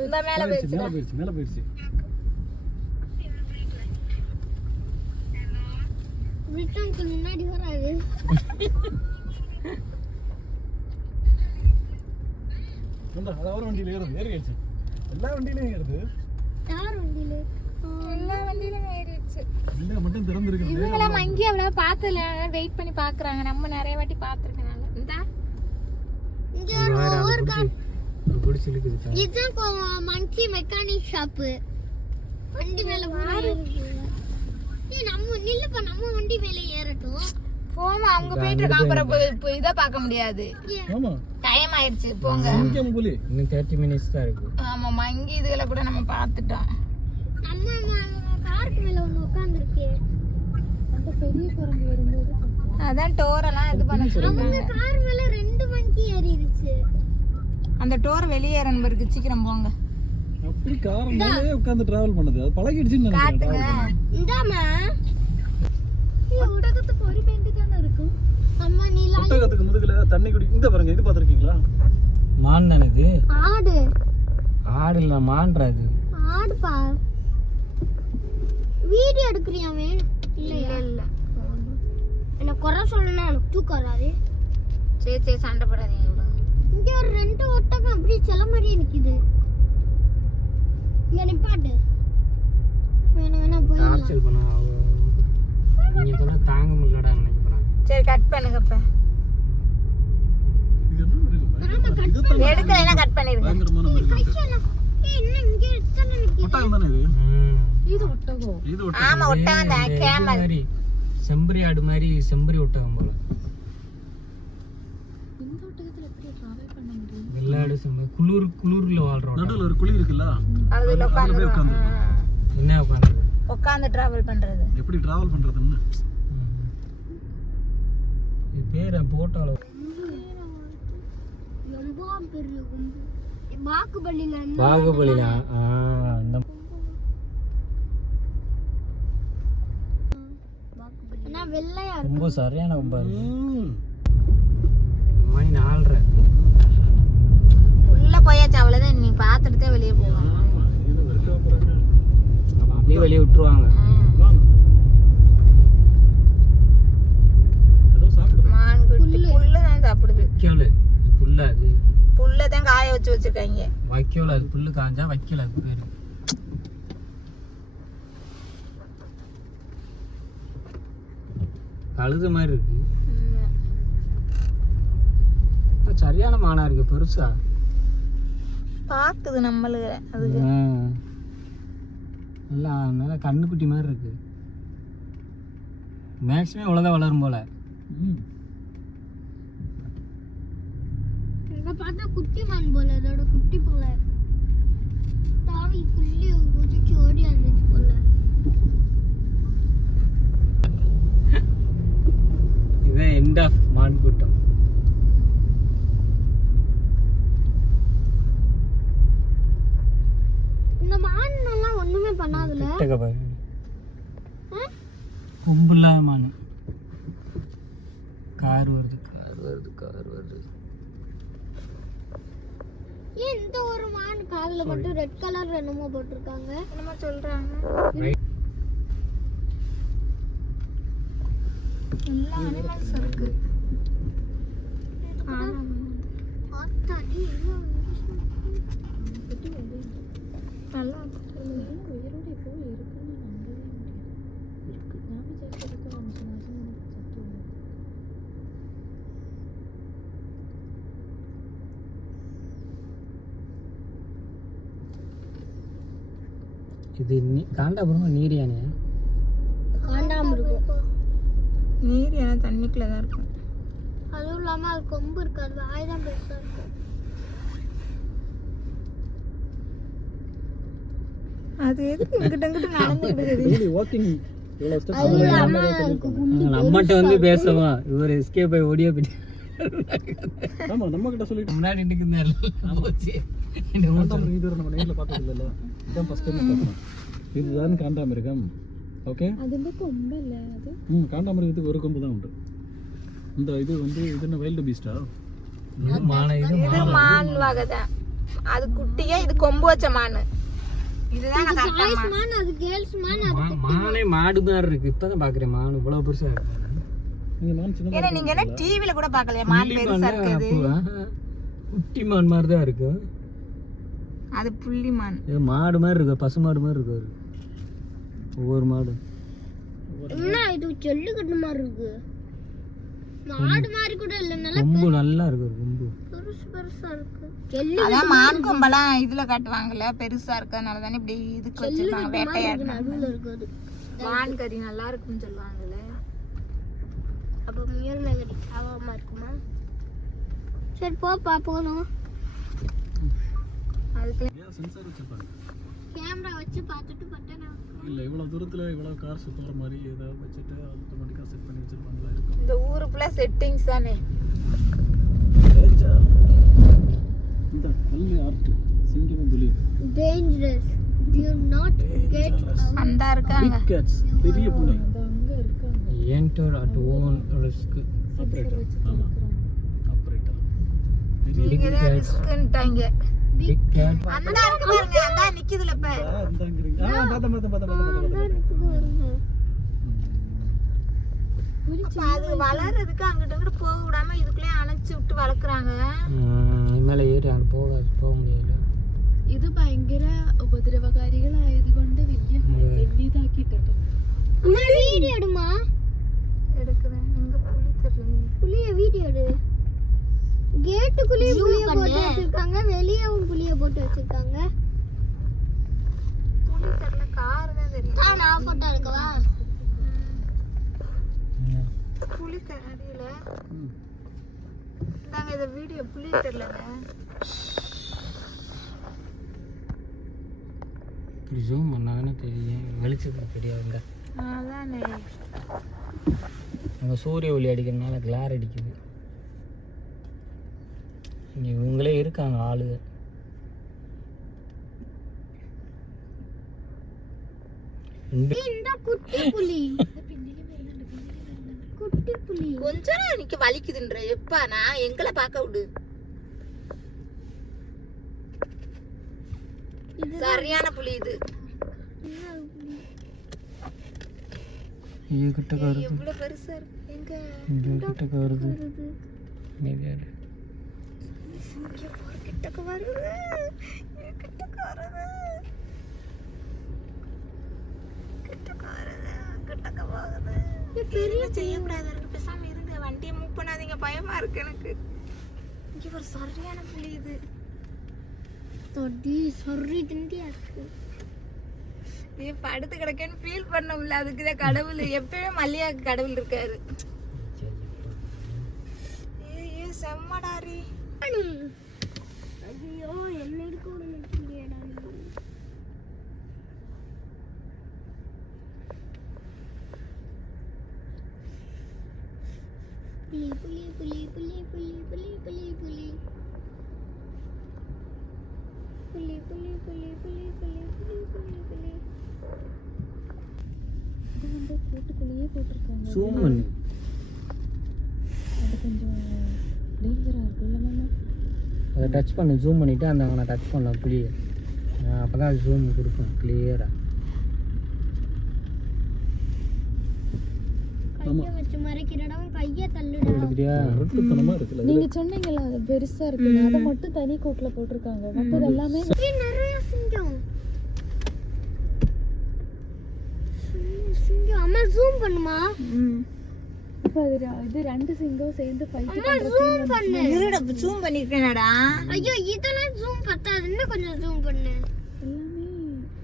இந்த மேல போயிடுச்சு மேல போயிடுச்சு விட்டனுக்கு முன்னாடி வராது அந்த அவர வண்டியில ஏறிடுச்சு எல்லா வண்டியிலயும் ஏறுது யார் வண்டியில எல்லா வண்டியிலும் ஏறிடுச்சு இல்ல மட்டும் திறந்திருக்கு இவங்கள மங்கி அவ்வளவு பார்த்தல வெயிட் பண்ணி பாக்குறாங்க நம்ம நிறைய வாட்டி பாத்துருக்கேன் நான் இந்த இங்க ஒரு கார் புடிச்சு இழுக்குது இதுதான் மங்கி மெக்கானிக் ஷாப் வண்டி மேல நம்ம நில்லுப்பா நம்ம வண்டி மேல ஏறட்டும் போமா அவங்க போயிட்டு இருக்காங்க அப்புறம் இத பார்க்க முடியாது ஆமா டைம் ஆயிருச்சு போங்க சிங்கம் புலி இன்னும் 30 மினிட்ஸ் தான் இருக்கு ஆமா மங்கி இதுல கூட நம்ம பார்த்துட்டோம் நம்ம காருக்கு மேல ஒன்னு உட்கார்ந்திருக்கே அந்த பெரிய குரங்கு வரும்போது அதான் டோரெல்லாம் இது பண்ண அவங்க கார் மேல ரெண்டு மங்கி ஏறிடுச்சு அந்த டோர் வெளியேறணும் இருக்கு சீக்கிரம் போங்க அப்படி கார் மேலே உட்கார்ந்து டிராவல் பண்ணுது அது பழகிடுச்சுன்னு நினைக்கிறேன் இந்தாமா ஒட்டகத்துக்கு ஒரு பெண்டு தான இருக்கும் அம்மா நீ ஒட்டகத்துக்கு முதுகுல தண்ணி குடி இந்த பாருங்க இது பாத்திருக்கீங்களா மான் தானே இது ஆடு ஆடு இல்ல மான்டா இது ஆடுப்பா வீடியோ எடுக்கறியாமே இல்ல என்ன குறை சொல்லணும் எனக்கு தூக்கம் வராது சரி சண்டை போடாதீங்க இங்க ஒரு ரெண்டு ஒட்டகம் அப்படியே செல்ல மாதிரியே நிக்குது இங்க நிப்பாட்டு வேணா போய் டார்ச்சர் பண்ண நீங்க சொல்ல தாங்க முடியலடா நினைக்கிறேன் சரி கட் பண்ணுங்கப்ப எடுக்கலைன்னா கட் பண்ணிருங்க. பயங்கரமான மிருகம். ஒட்டகம் தானே இது? இது ஒட்டகம். இது ஒட்டகம். ஆமா ஒட்டகம் தான். கேமல் மாதிரி செம்பரி ஆடு மாதிரி செம்பரி ஒட்டகம் போல. இந்த ஒட்டகத்துல எப்படி டிராவல் பண்ண முடியும்? வெள்ளாடு செம்பரி குளிர்ல வாழ்றோம். நடுவுல ஒரு குழி இருக்குல்ல, அதுல அதுல போய் உட்கார்ந்து என்ன உட்காந்து உட்கார்ந்து டிராவல் பண்றது. எப்படி டிராவல் பண்றதுன்னு. இது பேர் போட்டோல பாகுபலில அந்த ரொம்ப சரியான ரொம்ப மணி 4:30 உள்ள போயாச்சு அவ்வளவுதான். நீ பாத்துட்டு தான் வெளியே போவோம். அப்படியே வெளியே விட்டுருவாங்க. ஏதோ சாப்பிடுது. மான்குட்டி புல்லு தான் சாப்பிடுது. வைக்கோல் புல்ல அது புல்ல தான் காய வச்சு வச்சிருக்காங்க. வைக்கோல் அது புல்லு காஞ்சா வைக்கோல் அது பேரு. கழுது மாதிரி இருக்கு. சரியான மானா இருக்கு பெருசா. பாக்குது நம்மளுக்கு அதுக்கு. நல்லா கண்ணுக்குட்டி மாதிரி இருக்கு. மேக்ஸிமம் இவ்வளவுதான் வளரும் போல. பார்த்தா குட்டி மான் போல, அதோட குட்டி போல தாவி புள்ளி குதிச்சு ஓடி வந்துச்சு போல. இதுதான் எண்ட் ஆஃப் மான் கூட்டம். இந்த மான் எல்லாம் ஒண்ணுமே பண்ணாதுல. கொம்பு இல்லாத மான். கார் வருது. ஏன் இந்த ஒரு மான் கால்ல மட்டும் ரெட் கலர் என்னமோ போட்டுருக்காங்க? என்னமோ சொல்றாங்க. எல்லா அனிமல்ஸ் இருக்கு. ஆத்தாடி நல்லா உயிரோட இப்போ இருக்குன்னு நம்பவே முடியாது. இருக்கு. நான் விசாரிச்சதுக்கு அவங்க சொன்னாங்க சத்து. இது காண்டாபுரம் நீர் யானையா? காண்டாமிருகம். நீர் யானை தண்ணிக்குள்ள தான் இருக்கும். அதுவும் இல்லாம அது கொம்பு இருக்காது, வாய் தான் பெருசா இருக்கும். அது எதுக்கு இங்கிட்ட இங்கிட்ட நடந்துக்கிட்டு வாக்கிங் இவ்வளவு ஸ்டெப்ஸ் நம்மகிட்ட வந்து பேசவா இவர் எஸ்கேப் ஆகி ஓடியா போயிட்டு. ஆமா நம்ம கிட்ட சொல்லிட்டு முன்னாடி நிற்கிறாரு. இது நம்ம நேர்ல பார்த்தது இல்ல. இதான் ஃபர்ஸ்ட் டைம் பார்க்கறோம். இதுதான் காண்டாமிருகம். ஓகே, அது இந்த கொம்பு இல்ல அது. காண்டாமிருகத்துக்கு ஒரு கொம்பு தான் உண்டு. இந்த இது வந்து இது என்ன வைல்ட் பீஸ்டா? இது மானை. இது மான் வகை தான். அது குட்டியா, இது கொம்பு வச்ச மான். இதுதான் கரெக்ட் மான். அது கேர்ள்ஸ் மான். மானே மாடு மாதிரி இருக்கு. இப்பதான் பாக்குறேன் மான் இவ்வளவு பெருசா இருக்கு. நீங்க மான் சின்னதா ஏன்னா நீங்க என்ன டிவில கூட பார்க்கலையா மான் பெருசா இருக்குது? குட்டி மான் மாதிரி தான் இருக்கு. அது புள்ளி மான். இது மாடு மாதிரி இருக்கு, பசு மாடு மாதிரி இருக்கு. ஒவ்வொரு மாடு என்ன இது ஜல்லிக்கட்டு மாதிரி இருக்கு. மாடு மாதிரி கூட இல்ல, நல்லா கொம்பு நல்லா இருக்கு. கொம்பு பெருசு பெருசா இருக்கு. அதான் மான் கொம்பெல்லாம் இதுல காட்டுவாங்கல்ல, பெருசா இருக்கறனால தானே இப்படி இதுக்கு வச்சிருக்காங்க. வேட்டையாடுறது மான் கறி நல்லா இருக்குன்னு சொல்லுவாங்கல்ல. அப்ப முயல் கறி சாவாம இருக்குமா? சரி போப்பா போறோம். அதுக்கு சென்சார் வச்சிருப்பாங்க. கேமரா வச்சு பார்த்துட்டு பட்டனா இல்ல இவ்வளவு தூரத்துல இவ்வளவு கார் சுத்துற மாதிரி ஏதாவது வச்சிட்டு ஆட்டோமேட்டிக்கா செட் பண்ணி வச்சிருப்பாங்களா இருக்கும். இந்த ஊருக்குள்ள செட்டிங்ஸ் தானே. இந்த நல்ல ஆர்ட் சிங்கம் புலி டேஞ்சரஸ் டு நாட் கெட் அந்த இருக்காங்க. பிக் கேட்ஸ் பெரிய பூனை அங்க இருக்காங்க. Enter at own risk. Operator. ஆமா ஆபரேட்டர். நீங்க தான் ரிஸ்க்ன்ட்டாங்க. பிக் கேட் அந்த இருக்கு பாருங்க, அந்த நிக்குதுல இப்ப. அந்தங்கறீங்க. பாத்த. அது வளர்றதுக்கு அங்கிட்ட இங்கிட்ட போக விடாம இதுக்குள்ளே அணைச்சு விட்டு வளர்க்குறாங்க. மேலே ஏறி அங்கே போக முடியல. ഇത് ഭയങ്കര ഉപദ്രവകാരികളായതുകൊണ്ട് വലിയതാക്കിയിട്ടുണ്ട്. வீடியோ எடுமா. எடுக்கிறேன். எங்க புலி தெரியல. புலிய வீடியோ எடு. கேட்டுக்குள்ளேயும் புளிய போட்டு வச்சிருக்காங்க, வெளியவும் புளிய போட்டு வச்சிருக்காங்க. புளி தெரியல, கார் தான் தெரியும். நான் போட்டோ எடுக்கவா? புளி தெரியல. நாங்க இந்த வீடியோ புளி தெரியலங்க. இப்படி ஜூம் பண்ணாங்கன்னா தெரியும், வெளிச்சத்துக்கு தெரியாதுங்க. அதானே. அங்கே சூரிய ஒளி அடிக்கிறதுனால கிளார் அடிக்குது. இங்கே இவங்களே இருக்காங்க ஆளுங்க. இந்த குட்டி புலி, குட்டி புலி கொஞ்சம் எனக்கு வலிக்குதுன்ற. எப்பா நான் எங்களை பார்க்க விடு. சரியான புலி இது. ஐயோ கிட்ட வருது, எவ்வளவு பெருசா இருக்கு. எங்க கிட்ட வருது. மேபியாரு இங்க பாரு, கிட்டக்க வருது, கிட்டக்க வருது, கிட்டக்க வருது, கிட்டக்க போகுது. பெரிய செய்யக்கூடாது இருக்கு. பேசாம இருங்க, வண்டியை மூவ் பண்ணாதீங்க, பயமா இருக்கு எனக்கு. இங்க ஒரு சரியான புலி இது. தொடி சொறி திண்டியா இருக்கு. நீ படுத்து கிடக்கேன்னு ஃபீல் பண்ண முடியல. அதுக்குதான் கடவுள் எப்பயுமே மல்லியாக்கு கடவுள் இருக்காரு. ஏ செம்மடாரி. ஐயோ என்ன இருக்கு ஒரு நிக்கிறியடா. புலி புலி புலி புலி புலி புலி புலி புலி புலி புலி புலி புலி புலி புலி புலி புலி. இது வந்து கூட்டுக்குள்ளேயே போட்டிருக்காங்க. ஜூம் பண்ணு. அது கொஞ்சம் டேஞ்சரா இருக்குல்ல மாமா? அதை டச் பண்ணு, ஜூம் பண்ணிவிட்டு அந்த அங்கே டச் பண்ணலாம் புளியை. அப்போ தான் ஜூம் கொடுக்கும் கிளியராக. கையை வச்சு மறைக்கிறடா, கையை தள்ளுடா. எடுக்கிறியா? ரொட்டுத்தனமா இருக்குல்ல. நீங்க சொன்னீங்கல்ல அது பெருசா இருக்கு, அதை மட்டும் தனி கூட்டுல போட்டிருக்காங்க. மற்றது எல்லாமே நிறைய சிங்கம். சிங்கம் அம்மா ஜூம் பண்ணுமா? இப்ப இது ரெண்டு சிங்கம் சேர்ந்து ஃபைட் அம்மா ஜூம் பண்ணு. இருடா ஜூம் பண்ணிருக்கேனடா. ஐயோ இதெல்லாம் ஜூம் பத்தாது, இன்னும் கொஞ்சம் ஜூம் பண்ணு. எல்லாமே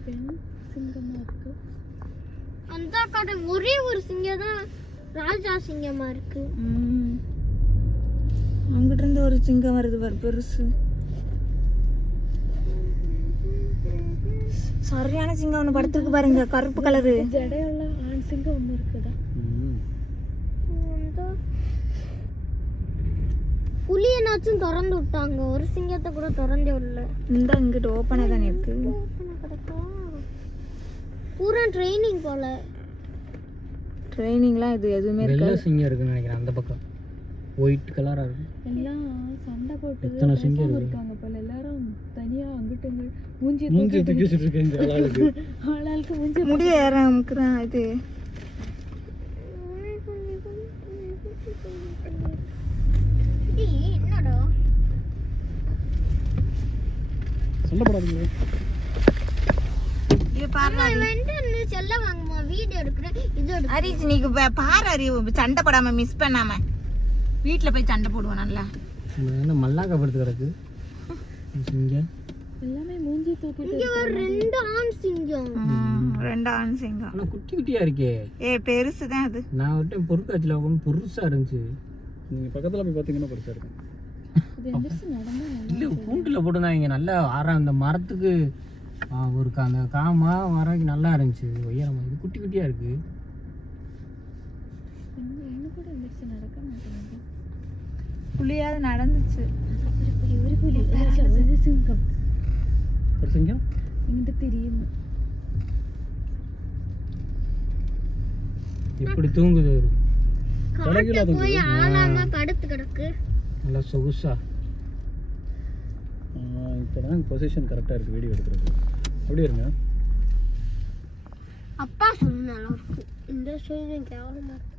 பெண் சிங்கமா இருக்கு. அந்த கடை ஒரே ஒரு சிங்கம் தான் ராஜா சிங்கமா இருக்கு. அங்கிட்ட இருந்து ஒரு சிங்கம் வருது பாரு, பெருசு. சரியான சிங்கம் ஒன்று படுத்துருக்கு பாருங்க, கருப்பு கலரு. ஜடையுள்ள ஆண் சிங்கம் ஒண்ணு இருக்குதா? புலியனாச்சும் திறந்து விட்டாங்க, ஒரு சிங்கத்தை கூட திறந்தே விடல. இந்த இங்கிட்ட ஓப்பனா தானே இருக்கு. பூரா ட்ரைனிங் போல. ட்ரைனிங்லாம் இது எதுவுமே வெள்ளை இருக்காது. சிங்கம் இருக்குன்னு நினைக்கிறேன் அந்த பக்கம். ஒயிட் கலராக இருக்கும். எல்லாம் சண்டை போட்டு எத்தனை சிங்கம் பேசாம இருக்கு? இருக்காங்க போல. எல்லாரும் தனியா அங்கிட்டு மூஞ்சி மூஞ்சி தூக்கி வச்சுட்டு இருக்கேன் இந்த ஆளாளுக்கு. ஆளாளுக்கு மூஞ்சி முடிய ஏற அமுக்குறான் இது. என்னடா சண்டை போடாதீங்க. இது பாரு செல்ல வாங்குமா, வீடியோ எடுக்கிறேன். இது ஹரிஜ், நீ பாரு ஹரி, சண்டை போடாம மிஸ் பண்ணாம வீட்டுல போய் சண்டை போடுவோம் நல்லா. என்ன மல்லாக்க படுத்து கிடக்கு சிங்கம். எல்லாமே மூஞ்சி தூக்கிட்டு இங்க ஒரு ரெண்டு ஆண் சிங்கம். ரெண்டு ஆண் சிங்கம். ஆனால் குட்டி குட்டியாக இருக்கே. பெருசு தான் அது. நான் ஒரு டைம் பொருட்காட்சியில் போகணும், பெருசாக இருந்துச்சு. நீங்க பக்கத்துல போய் பாத்தீங்கன்னா பெருசா இருக்கும். இது எந்திரிச்சு நடந்தா நல்லா இல்லை கூண்டில் போட்டுருந்தாங்க இங்கே நல்லா அந்த மரத்துக்கு ஒரு அந்த காமா மரம் நல்லா இருந்துச்சு உயரமாக. இது குட்டி குட்டியாக இருக்குது. என்ன கூட எந்திரிச்சு நடக்க மாட்டேங்குது. புளியாவது நடந்துச்சு. ஒரு புலி ஒரு சிங்கம் ஒரு சிங்கம் இங்கிட்டு தெரியும். எப்படி தூங்குது ஒரு தலைகீழா காட்டுல போய் தூங்குது. ஆளாம படுத்து கிடக்கு. நல்லா சொகுசா. இப்போதான் பொசிஷன் கரெக்டா இருக்கு வீடியோ எடுக்கிறது. அப்படியே இருங்க. அப்பா சொன்ன நல்லா இருக்கு. இந்த சைடு கேவலமா இருக்கு.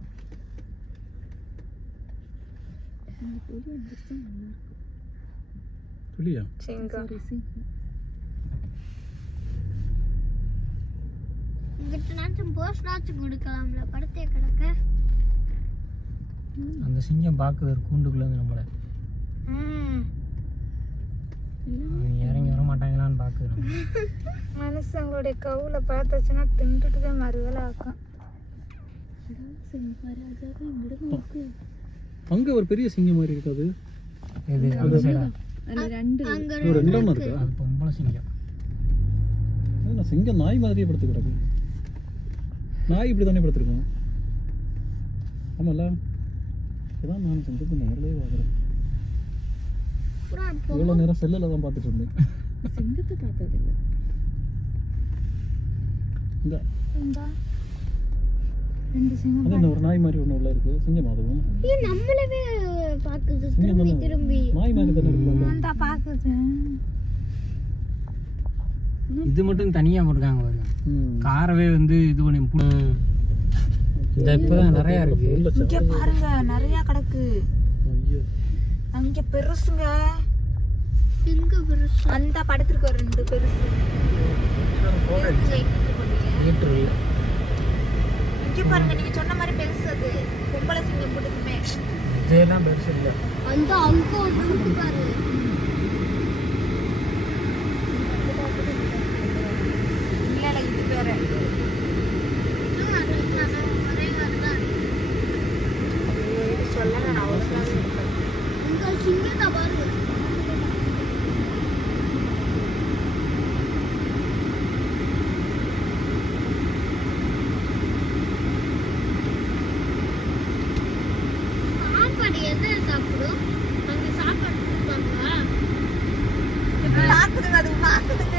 இந்த புலி எந்திரிச்சா நல்லா இருக்கும். புலியா? சிங்கம். சரி சிங்கம். இங்கிட்ட நாச்சும் போஸ்ட் நாச்சும் கொடுக்கலாம்ல, படுத்தே கிடக்க. அந்த சிங்கம் பார்க்குது ஒரு கூண்டுக்குள்ளே நம்மளை. ம் மனுஷங்களுடைய கவுல பார்த்தாச்சுன்னா தின்றுட்டு தான் மறுவேலை ஆக்கும். அங்க ஒரு பெரிய சிங்கம் மாதிரி இருக்காது. இது அந்த சைடா ஒரு ரெண்டாம் இருக்கா? அது பொம்பளை சிங்கம். ஏன்னா சிங்கம் நாய் மாதிரியே படுத்து கிடக்கு. நாய் இப்படி தானே படுத்துருக்கோம். ஆமாம்ல, இதான் நான் சிங்கத்தை நேரிலே பார்க்குறேன். இவ்வளோ நேரம் செல்லில் தான் பார்த்துட்டு இருந்தேன். சிங்கத்தை பார்த்ததில்லை. இந்த ரெண்டு சிங்கம் அது என்ன ஒரு நாய் மாதிரி ஒன்று உள்ள இருக்கு. சிங்கம் அதுவும் நம்மளவே பாக்குது. சிங்கம் தானே திரும்பி நாய் மாதிரி தானே இருக்கு. பாக்குது. இது மட்டும் தனியா போட்டுருக்காங்க பாருங்க. காரவே வந்து இது பண்ணி இந்த இப்பதான் நிறைய இருக்கு. இங்க பாருங்க நிறைய கிடக்கு. அங்க பெருசுங்க. எங்க பெருசு? அந்த படத்துக்கு ஒரு 2 பெருசு. மீட்டர் இல்ல. இங்க பாருங்க நீங்க சொன்ன மாதிரி பெருசு அது. பொம்பளை சிங்கம் போட்டுக்குமே. இதெல்லாம் பெருசு இல்ல. அந்த அங்க வந்து பாரு. இல்ல இது வேற. இது சொல்ல நான் அவசரம் இருக்கேன். உங்க சிங்கத்தை பாருங்க. சாப்பாடு எதை சாப்பிடும்? அங்க சாப்பாடு கொடுப்பாங்களா? பாக்குதுங்க அது பாக்குதுங்க.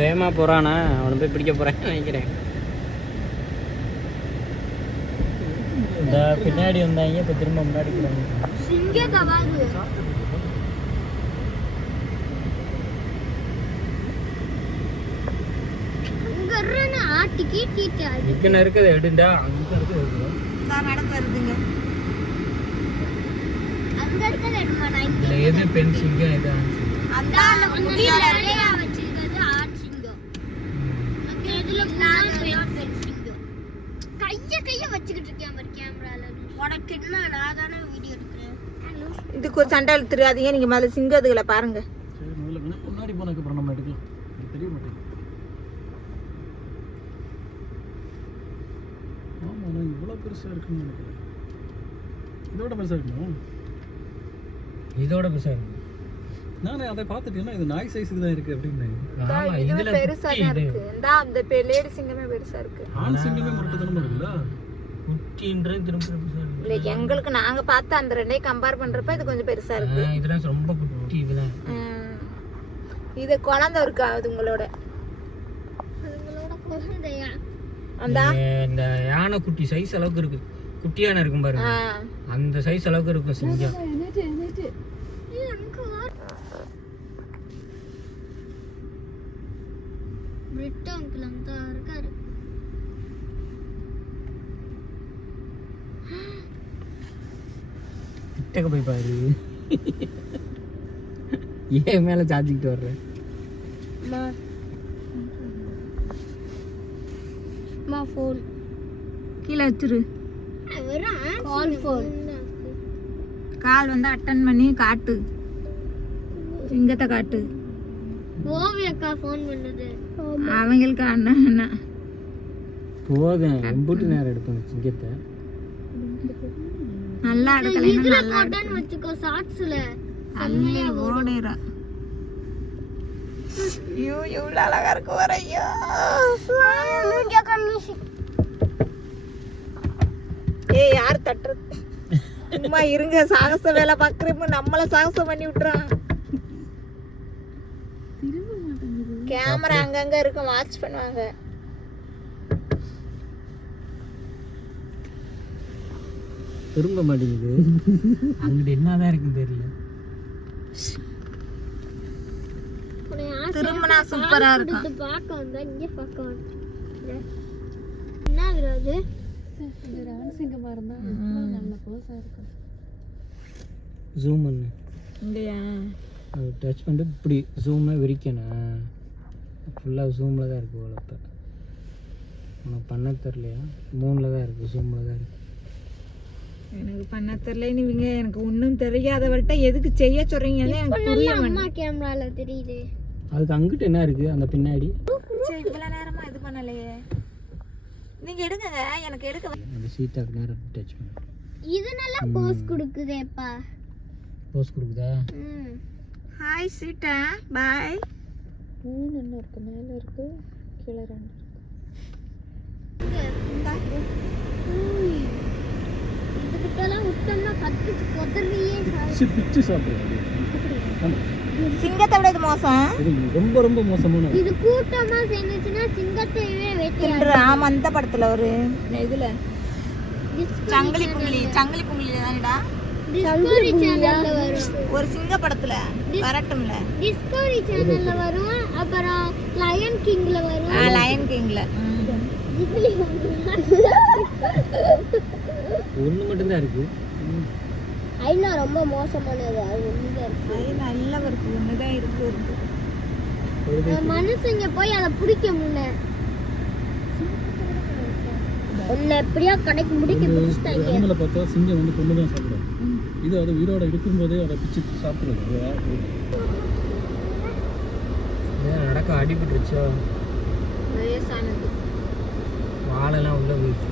வேகமா போறானா அவனை போய் பிடிக்க போறேன்னு நினைக்கிறேன். இந்த பின்னாடி வந்தாங்க இப்ப திரும்ப முன்னாடி போறாங்க. சிங்கத்தை பாருங்க. அங்க இருந்த ஆட்டிக்கு கீட்டா இங்க இருக்குது எடுண்டா அங்க இருக்குது. நான் நடந்து வருதுங்க. அங்க இருக்கிறது எடுமா. நான் இதுல எது பெண் சிங்கம் எது ஆண் சிங்கம்? அந்த முடியல வச்சிருக்கிறது ஆட் சிங்கம். அங்க இதுல பெண் சிங்கம். கைய வச்சுக்கிட்டு இருக்கேன் பாரு கேமரால. உனக்கு என்ன? நான் தானே வீடியோ எடுக்கிறேன். இதுக்கு ஒரு சண்டை தெரியாதீங்க. நீங்க முதல்ல சிங்கத்துகளை பாருங்க. சரி, முதல்ல முன்னாடி போனதுக்கு அப்புறம் நம்ம எடுக்கலாம். இது தெரிய மாட்டேங்குது. ஆமா, நான் இவ்வளோ பெருசாக இருக்குன்னு நினைக்கிறேன். இதோட பெருசாக இருக்குமா? இதோட பெருசா இருக்கு. நானே அதை பார்த்துட்டேன்னா இது நாய் சைஸுக்கு தான் இருக்கு அப்படின்னு. ஆமா இதுவே இதுல பெருசா குட்டி தான் இது. இருக்கு. அந்த லேடி சிங்கமே பெருசா இருக்கு. ஆண் சிங்கமே முரட்டத்தனமா இருக்குல்ல. குட்டின்றது திரும்ப பெருசா இருக்கு. இல்ல எங்களுக்கு நாங்க பார்த்த அந்த ரெண்டையும் கம்பேர் பண்றப்ப இது கொஞ்சம் பெருசா இருக்கு. இதெல்லாம் ரொம்ப குட்டி இதெல்லாம். இது குழந்தை இருக்கு அதுங்களோட. அதுங்களோட குழந்தையா? அந்த இந்த யானை குட்டி சைஸ் அளவுக்கு இருக்கு. குட்டி யானை இருக்கும் பாருங்க, அந்த சைஸ் அளவுக்கு இருக்கும் சிங்கம். பிரிட்டோ அங்கிள் அங்க இருக்காரு. கிட்டக்க போய் பாரு. ஏன் மேல சார்ஜிக்கிட்டு வர்ற? ஃபோன் கீழே வச்சிரு. கால் ஃபோன். கால் வந்து அட்டன் பண்ணி காட்டு. சிங்கத்தை காட்டு. ஓவியக்கா ஃபோன் பண்ணுது. அவங்களுக்கு அண்ணா போதும் எம்பூட்டு நேரம் எடுப்பேன் சிங்கத்தை. நல்லா எடுக்கலைன்னா இதுல நல்லா போட்டான்னு வச்சுக்கோ ஷார்ட்ஸ்ல. அள்ளி ஓடிடுறா. ஐயோ எவ்வளவு அழகா இருக்கு வர. ஐயோ ஏய் யார் தட்டுறது? சும்மா இருங்க, சாகச வேலை பாக்குறப்ப நம்மள சாகசம் பண்ணி விட்டுறான். கேமரா அங்கங்க இருக்கும், வாட்ச் பண்ணுவாங்க. திரும்ப மாட்டேங்குது. அங்கிட்டு என்னதான் இருக்குன்னு தெரியல. திரும்பினா சூப்பரா இருக்கும். பாக்க வந்தா இங்க பாக்க வந்து என்ன விராது? இது ராணி சிங்கமா இருந்தா நல்ல போஸா இருக்கும். ஜூம் பண்ணு. இல்லையா? அது டச் பண்ணிட்டு இப்படி ஜூம்னா விரிக்கணும். ஃபுல்லாக ஜூமில் தான் இருக்குது போல. இப்போ உனக்கு பண்ண தெரியலையா? 3ல் தான் இருக்குது, ஜூமில் தான் இருக்குது. எனக்கு பண்ண தெரியலன்னு இவங்க எனக்கு ஒன்றும் தெரியாதவர்கிட்ட எதுக்கு செய்ய சொல்றீங்கன்னு எனக்கு புரிய அம்மா கேமரால தெரியுது. அதுக்கு அங்கிட்டு என்ன இருக்கு அந்த பின்னாடி? சரி இவ்வளோ நேரமா இது பண்ணலையே. நீங்க எடுங்க, எனக்கு எடுக்க அந்த சீட்டாக்கு நேரம் டச் பண்ணு. இது நல்லா போஸ் கொடுக்குதேப்பா. போஸ் கொடுக்குதா? ஹாய் சீட்டா, பாய். மூணு என்ன இருக்கு, மேலே இருக்கு, கீழே ரெண்டு இருக்கு. இதுக்கிட்டலாம் விட்டோம்னா கத்துட்டு கொதறியே பிச்சு சாப்பிடுறது. சிங்கத்தை விட இது மோசம். இது ரொம்ப ரொம்ப மோசமான. இது கூட்டமா சேர்ந்துச்சுன்னா சிங்கத்தையே வெட்டிடுறா. தின்று. ஆமா, அந்த படத்துல ஒரு இதுல சங்கிலி புங்கிலி தானடா டிஸ்கவரி சேனல்ல வரும். ஒரு சிங்க படத்துல வரட்டும்ல. டிஸ்கவரி சேனல்ல வரும், அப்புறம் லயன் கிங்ல வரும். லயன் கிங்ல ஒன்று மட்டும்தான் இருக்கு. ஐநா ரொம்ப மோசமானது. அது ஒண்ணுதான் இருக்கு. நல்ல இருக்கு, ஒண்ணுதான் இருக்கு. மனுஷங்க போய் அதை பிடிக்க முடியல. ஒன்னு எப்படியோ கடைக்கு முடிக்க பிடிச்சிட்டாங்க. அனிமலை பார்த்தா சிங்கம் வந்து கொண்டு தான் சாப்பிடும். இது அது உயிரோட இருக்கும்போதே அதை பிச்சு சாப்பிடுறது. நடக்க அடிபட்டுருச்சோ, வயசானது. வாழெல்லாம் உள்ள போயிடுச்சு.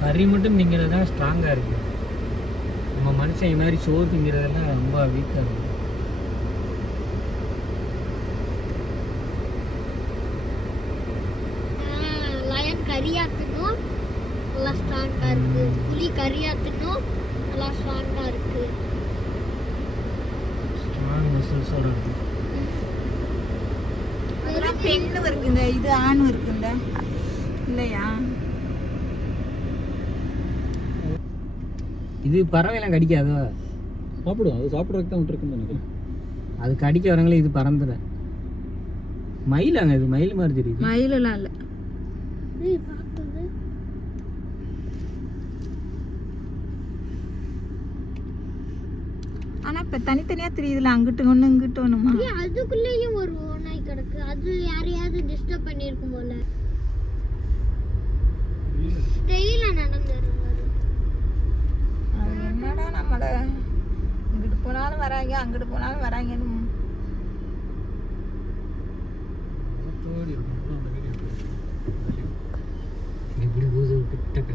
கறி மட்டும் திங்கிறது தான் ஸ்ட்ராங்காக இருக்கு. நம்ம மனுஷன் இது மாதிரி சோறு திங்கிறதெல்லாம் ரொம்ப வீக்காக இருக்கு. லயன் கரியாத்துனும் நல்லா ஸ்ட்ராங்கா இருக்கு. புலி கரியாத்துனும் நல்லா ஸ்ட்ராங்கா இருக்கு. ஸ்ட்ராங் மசில்ஸோட இருக்கு. அதெல்லாம் பெண்ணும் இருக்குங்க, இது ஆணும் இருக்குங்க இல்லையா? இது பறவைலாம் கடிக்காதோ? சாப்பிடும். அது சாப்பிட்றதுக்கு தான் விட்டுருக்குன்னு நினைக்கிறேன். அது கடிக்க வரங்களே இது பறந்துட. மயிலாங்க, இது மயில் மாதிரி தெரியுது. மயிலெல்லாம் இல்லை. ஆனா இப்ப தனித்தனியா தெரியுதுல, அங்கிட்டு ஒண்ணு இங்கிட்டு ஒண்ணுமா. அதுக்குள்ளேயும் ஒரு ஓநாய் கிடக்கு. அது யாரையாவது டிஸ்டர்ப் பண்ணிருக்கும் போல. ஸ்டைலா நடந்துருவாரு. அது என்னடா நம்மள இங்கிட்டு போனாலும் வராங்க, அங்கிட்டு போனாலும் வராங்கன்னு. எப்படி போகுது கிட்டக்க.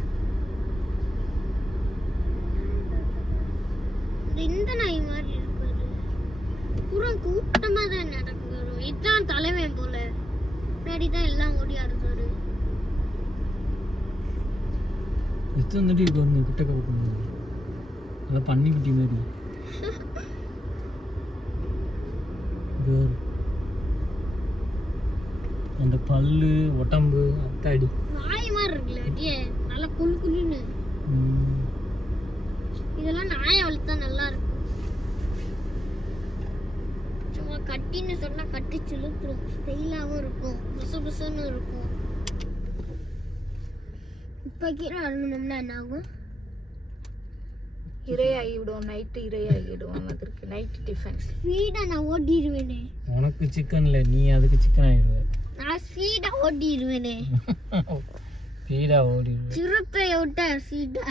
இந்த நாய் மாதிரி இருக்காரு. புறம் கூட்டமா தான் நடக்குது. இதான் தலைவன் போல. பின்னாடிதான் எல்லாம் ஓடி ஆடுறாரு. இது வந்துட்டு இது ஒன்று கிட்டக்க போகணும். அதை பண்ணிக்கிட்டி மாதிரி அந்த பல்லு உடம்பு அத்தாடி நாய் மாதிரி இருக்குல்ல, அப்படியே நல்லா குளு குளுன்னு. இதெல்லாம் நாயை வளர்த்தா நல்லா இருக்கும். சும்மா கட்டின்னு சொன்னா கட்டி சிலுத்துரும். ஸ்டைலாவும் இருக்கும், புசு புசுன்னு இருக்கும். இப்ப கீழே வரணும்னா என்ன ஆகும்? இரையாகி விடுவோம், நைட்டு இரையாகி விடுவோம். அதற்கு நைட்டு டிஃபன். ஸ்பீடா நான் ஓடிடுவேனே. உனக்கு சிக்கன் இல்லை, நீ அதுக்கு சிக்கன் ஆயிடுவ. நான் ஸ்பீடா ஓடிடுவேனே. ஸ்பீடா ஓடிடுவேன். சிறுத்தைய விட்ட ஸ்பீடா.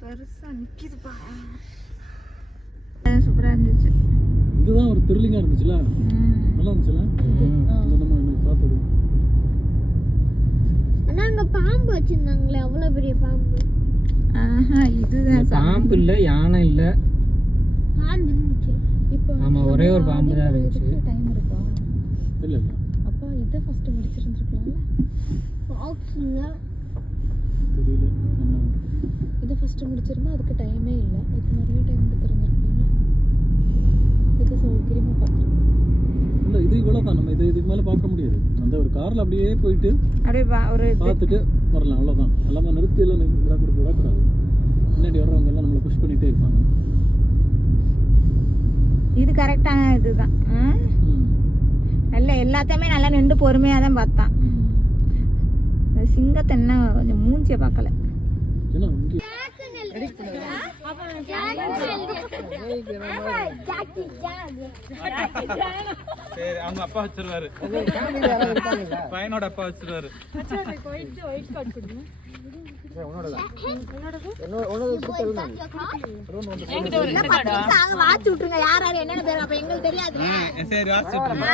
பெருசா நிக்குதுப்பா. சூப்பரா இருந்துச்சு. இதுதான் ஒரு த்ரில்லிங்கா இருந்துச்சுல, நல்லா இருந்துச்சுல. நம்ம எனக்கு பார்த்தது. ஆனா அங்க பாம்பு வச்சிருந்தாங்களே, அவ்வளவு பெரிய பாம்பு. இதுதான் பாம்பு இல்லை, யானை இல்லை. பாம்பு இருந்துச்சு. இப்போ ஆமா, ஒரே ஒரு பாம்பு தான் இருந்துச்சு. டைம் இருக்கா? இல்லை இல்லை, அப்பா இதை ஃபர்ஸ்ட் முடிச்சிருந்துருக்கலாம்ல. பாக்ஸ்ல தெரியல என்ன. இதை ஃபர்ஸ்ட் முடிச்சிருந்தா அதுக்கு டைமே இல்லை. அதுக்கு நிறைய டைம் எடுத்துருந்துருக்கலாம்ல. இது சௌகரியமாக பார்த்துருக்கோம். இல்லை, இது இவ்வளோதான். நம்ம இதுக்கு மேலே பார்க்க முடியாது. அந்த ஒரு காரில் அப்படியே போயிட்டு அப்படியே ஒரு பார்த்துட்டு வரலாம், அவ்வளோதான். எல்லாமே நிறுத்தி எல்லாம் விடக்கூடாது. முன்னாடி வர்றவங்க எல்லாம் நம்மளை புஷ் பண்ணிகிட்டே இருப்பாங்க. இது கரெக்டான இதுதான். நல்ல எல்லாத்தையுமே நல்லா நின்று பொறுமையா தான் பார்த்தான். சிங்கத்தை என்ன கொஞ்சம் மூஞ்சிய பார்க்கல. ஏன்னா இங்கே சரி அவங்க அப்பா வச்சிருவாரு, பையனோட அப்பா வச்சிருவாரு. வாட்ச் விட்டுருங்க யார் யார் என்னென்ன பேர் அப்ப எங்களுக்கு தெரியாது. சரி வாசிட்டு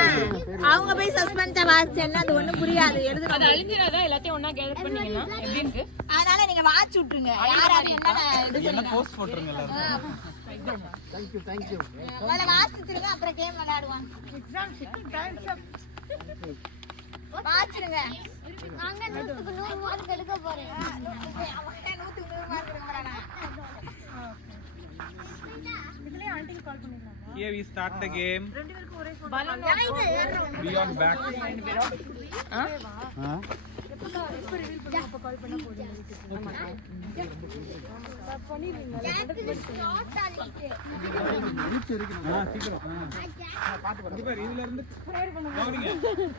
அவங்க போய் சஸ்பென்ஸா வாட்ச் என்ன அது ஒண்ணும் புரியாது எழுதுறது. அது அழிஞ்சிராதா? எல்லாத்தையும் ஒண்ணா கேதர் பண்ணீங்கன்னா எப்படி இருக்கு? அதனால நீங்க வாட்ச் விட்டுருங்க யார் யார் என்னென்ன என்ன போஸ்ட் போட்டுருங்க எல்லாரும். முதல்ல வாசிச்சிருங்க அப்புறம் கேம் விளையாடுவாங்க. வாட்சிருங்க. அங்க 100க்கு 100 மார்க் எடுக்க போறேன். அவங்க 100க்கு 100 மார்க் எடுக்க போறானா? Here we start the game. Beyond back.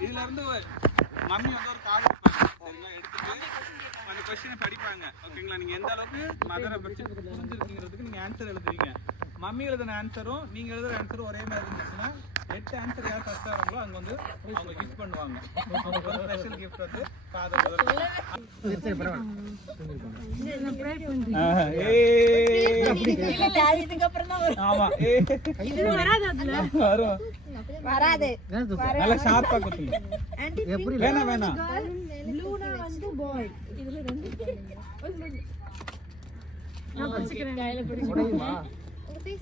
இதுல இருந்து மம்மி வந்து ஒரு கார்டு சரிங்களா எடுத்துட்டு அந்த क्वेश्चन படிப்பாங்க. ஓகேங்களா? நீங்க எந்த அளவுக்கு மதரை பத்தி புரிஞ்சிருக்கீங்கிறதுக்கு நீங்க ஆன்சர் எழுதுவீங்க. மம்மி எழுதுன ஆன்சரும் நீங்க எழுதுற ஆன்சரும் ஒரே மாதிரி இருந்துச்சுன்னா 8 ஆன்சர் யார் ஃபர்ஸ்ட் ஆறாங்களோ அங்க வந்து அவங்க கிஃப்ட் பண்ணுவாங்க. உங்களுக்கு ஒரு ஸ்பெஷல் கிஃப்ட் வந்து காதல் வராது. நல்லா ஷார்ப்பா குத்துங்க. வேணாம் வேணாம்.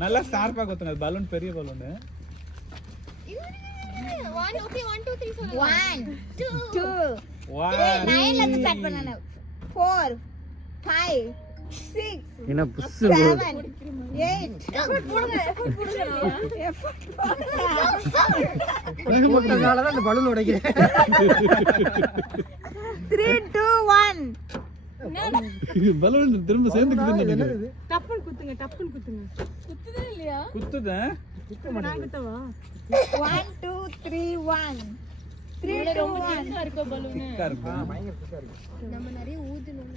நல்லா ஷார்ப்பா குத்துங்க. பலூன் பெரிய பலூன். 1 2 9ல இருந்து ஸ்டார்ட் பண்ணனும். 4 5 6 என்ன புஷ் 7 8 போடுங்க. வேகமாட்டனால தான் இந்த பலூன் உடைக்கிறேன். 3 2 1 பலூன் திரும்ப சேர்ந்துக்குதுன்னு நினைக்கிறேன். டப்புன்னு குத்துங்க. குத்துதே இல்லையா? குத்துதா? நான் குத்தவா? 1 2 3 1 3 2 1 இருக்கோ பலூன். திக்கா இருக்கு. நம்ம நிறைய ஊதுனோம்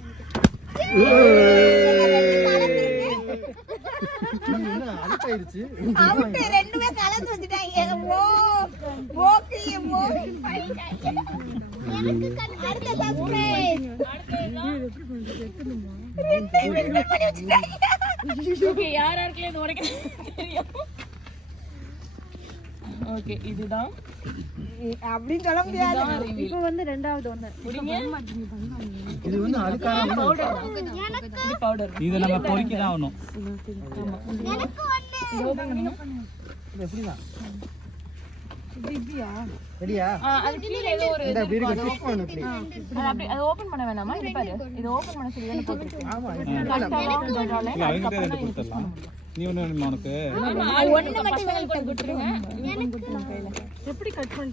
அழுத்தாயிருச்சு. அவுட் ரெண்டுமே கலந்து வச்சிட்டாங்க. ஓகே எனக்கு அடுத்த சர்ப்ரைஸ். ஓகே யார் யாருக்கு இது உடைக்க தெரியும்? ஓகே இதுதான் அப்படின்னு சொல்ல முடியாது. இப்போ வந்து ரெண்டாவது ஒண்ணு. இது வந்து அழுக்கான இது பவுடர். இத நம்ம பொரிக்க தான் ஆகணும். எனக்கு ஒண்ணு. இது எப்படிதான்? இது இப்படியா? ரெடியா? அது கீழ ஏதோ ஒரு இந்த அப்படி இருக்கு. ட்விஸ்ட் பண்ணு இப்படி. அது அப்படி அது ஓபன் பண்ண வேணாமா? இது பாரு. இது ஓபன் பண்ண சொல்லி தான போட்டுருக்கு. ஆமா. இல்ல அவங்க கிட்ட ரெண்டு கொடுத்துடலாம். நீ ஒண்ணு வேணுமா உனக்கு? ஒண்ணு மட்டும் இவங்களுக்கு கொடுத்துருங்க. எப்படி கட் பண்ணு?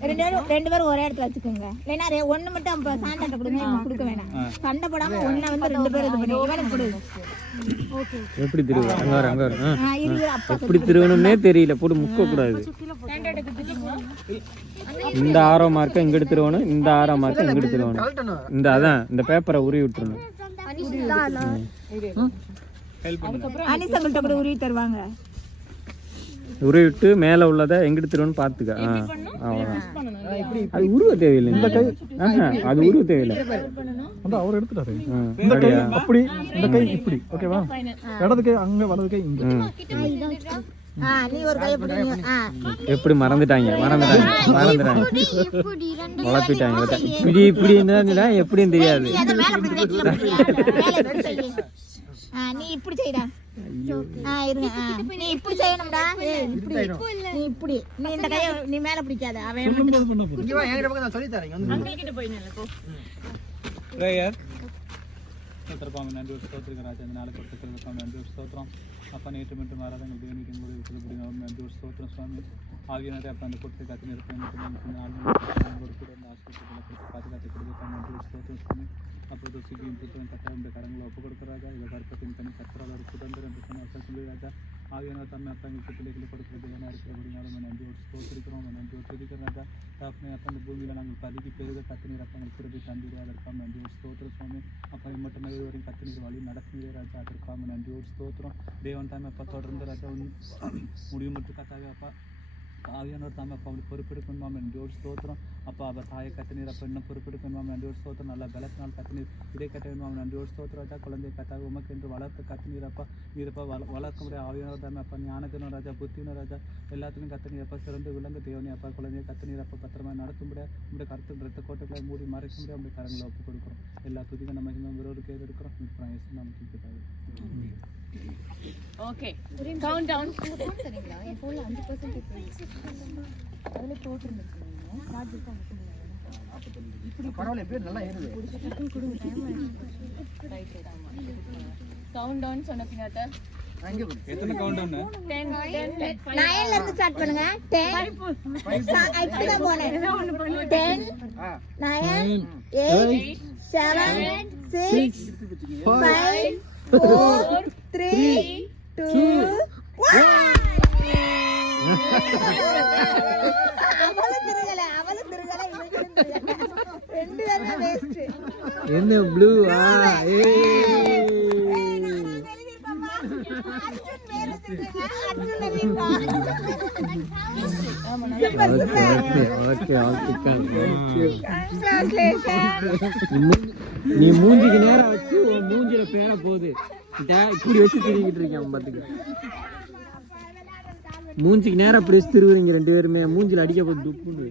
ரெண்டு பேரும் ஒரே இடத்துல வச்சுக்கோங்க. இல்லனா ஒண்ணு மட்டும் அப்ப சாண்டாட்ட கொடுங்க. இவன் கொடுக்க வேணாம். சண்டை போடாம ஒண்ண வந்து ரெண்டு பேரும் இது பண்ணி இவனுக்கு கொடு. ஓகே. எப்படி திருவு? அங்க வர இரு அப்பா எப்படி திருவணும்னே தெரியல. போட்டு முக்க கூடாது. சாண்டாட்ட குத்துறீங்களா? இந்த ஆரோ மார்க்க இங்க எடுத்துருவணும். இந்த ஆரோ மார்க்க இங்க எடுத்துருவணும். கழட்டணும். இந்த அதான் இந்த பேப்பரை உருவி விட்டுறணும். ஹெல்ப் பண்ணுங்க. அனிசங்கள்ட்ட கூட உருவி தருவாங்க. உருவி விட்டு மேல உள்ளதை எங்க எடுத்துருவணும் பாத்துக்க. அது உருவ தேவையில்லை. இந்த கை அது உருவ தேவையில்லை. அந்த அவர் எடுத்துட்டாரு. இந்த கை அப்படி இந்த கை இப்படி. ஓகேவா? இடது கை அங்க, வலது கை இங்க. நீ ஒரு கை பிடி. எப்படி மறந்துட்டாங்க உழப்பிட்டாங்க. இப்படி இப்படி இருந்தா எப்படின்னு தெரியாது. நீ இப்படி செய்டா. இருங்க. நீ இப்படி செய்யணும்டா. நீ இப்படி. நீ இந்த கையை நீ மேல பிடிக்காத. அவன் இங்க வா, என்கிட்ட பக்கம் நான் சொல்லி தரேன். வந்து அங்கிள் கிட்ட போய் நில்லு போ. பிரேயர். ஸ்தோத்திரம் நன்றி ஸ்தோத்திரம் ராஜா. இந்த நாளுக்கு கொடுத்த நன்றி ஸ்தோத்திரம். அப்பா நேற்று மட்டும் ஆராதனை தேவனிக்கும் போது இருக்கிறபடி நன்றி ஸ்தோத்திரம் சுவாமி. ஆகியவரை அப்பா அந்த கொடுத்த காத்து நிறுத்த பாதுகாத்து கொடுக்க நன்றி ஸ்தோத்திரம் சுவாமி. அப்போது சிகியும் புத்தகம் கட்டவுடைய கரங்களை ஒப்பு கொடுக்குறாங்க. இதை கற்பத்தின் தனி கற்றால் சுதந்திரம் என்று சொன்ன சொல்லி ராஜா ஆவியானவர் தம்மை அப்பா எங்களுக்கு பிள்ளைகளை கொடுக்கிறது ஏன்னா இருக்கிறபடினாலும் நன்றியோடு ஸ்தோத்திரிக்கிறோம் நன்றியோடு துதிக்கிறோம் ராஜா தகப்பனே அப்பா இந்த பூமியில் நாங்கள் பதுக்கி பெருக கத்துநீர் அப்பா எங்களுக்கு கிருபை தந்தீரே அதற்காக நன்றியோடு ஸ்தோத்திரம் சுவாமி அப்பா மட்டுமே இதுவரையும் கத்துநீர் வழி நடத்துனீரே ராஜா அதற்காக நன்றியோடு ஸ்தோத்திரம் தேவன் தாமே அப்பா தொடர்ந்து ராஜா முடிவு மட்டும் கத்தாவே அப்பா ஆவியானவர் தாமே அப்பா அவனுக்கு பொறுப்பெடுக்கணுமா நன்றியோடு ஸ்தோத்திரம் அப்பா அவர் தாயை கத்துநீர் அப்பா இன்னும் பொறுப்பெடுக்கணுமா நன்றியோடு ஸ்தோத்திரம் நல்லா பலத்தினால் கத்துநீர் இதை கட்ட வேணுமா நன்றியோடு ஸ்தோத்திரம் ராஜா குழந்தை கத்தாவே உமக்கு என்று வளர்த்து கத்துநீர் அப்பா நீரப்பா வளர்க்க முடியாது ஆவியானவர் தாமே அப்பா ஞானத்தினும் ராஜா புத்தினும் ராஜா எல்லாத்துலையும் கத்துநீர் அப்பா சிறந்து விலங்கு தேவனே அப்பா குழந்தைய கத்துநீர் அப்பா பத்திரமா நடத்த முடியாது உங்களுடைய கருத்து ரத்த கோட்டைகளை மூடி மறைக்க முடியாது உங்களுடைய கரங்களை ஒப்பு கொடுக்குறோம் எல்லா துதிக்கும் நம்ம இன்னும் விரோடு கேது எடுக்கிறோம் இப்போ நமக்கு கேட்டாங்க ஓகே கவுண்ட் டவுன் சரிங்களா என் ஃபோனில் 5% அதில் போட்டுருந்துச்சு பரவாயில்ல பேர் நல்லா ஏறுது கவுண்ட் டவுன் சொன்ன பின்னாட்ட எத்தனை கவுண்ட் டவுன் 9ல இருந்து ஸ்டார்ட் பண்ணுங்க 10 இப்பதான் போனேன் 10 9 8 7 6 5 4 3 2 1 அவள திருகல ரெண்டு பேரும் வேஸ்ட் என்ன ப்ளூ நீ மூஞ்சிக்கு நேரம் வச்சு உன் மூஞ்சில பேர போகுது இப்படி வச்சு திருவிக்கிட்டு இருக்கேன் பாத்துக்க மூஞ்சிக்கு நேரம் அப்படி வச்சு திருவுறீங்க ரெண்டு பேருமே மூஞ்சில அடிக்க போகுது துப்புன்னு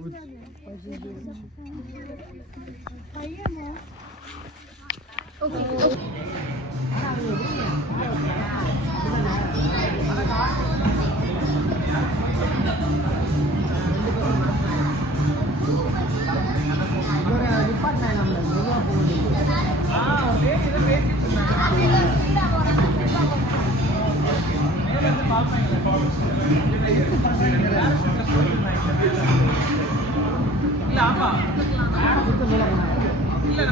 இல்ல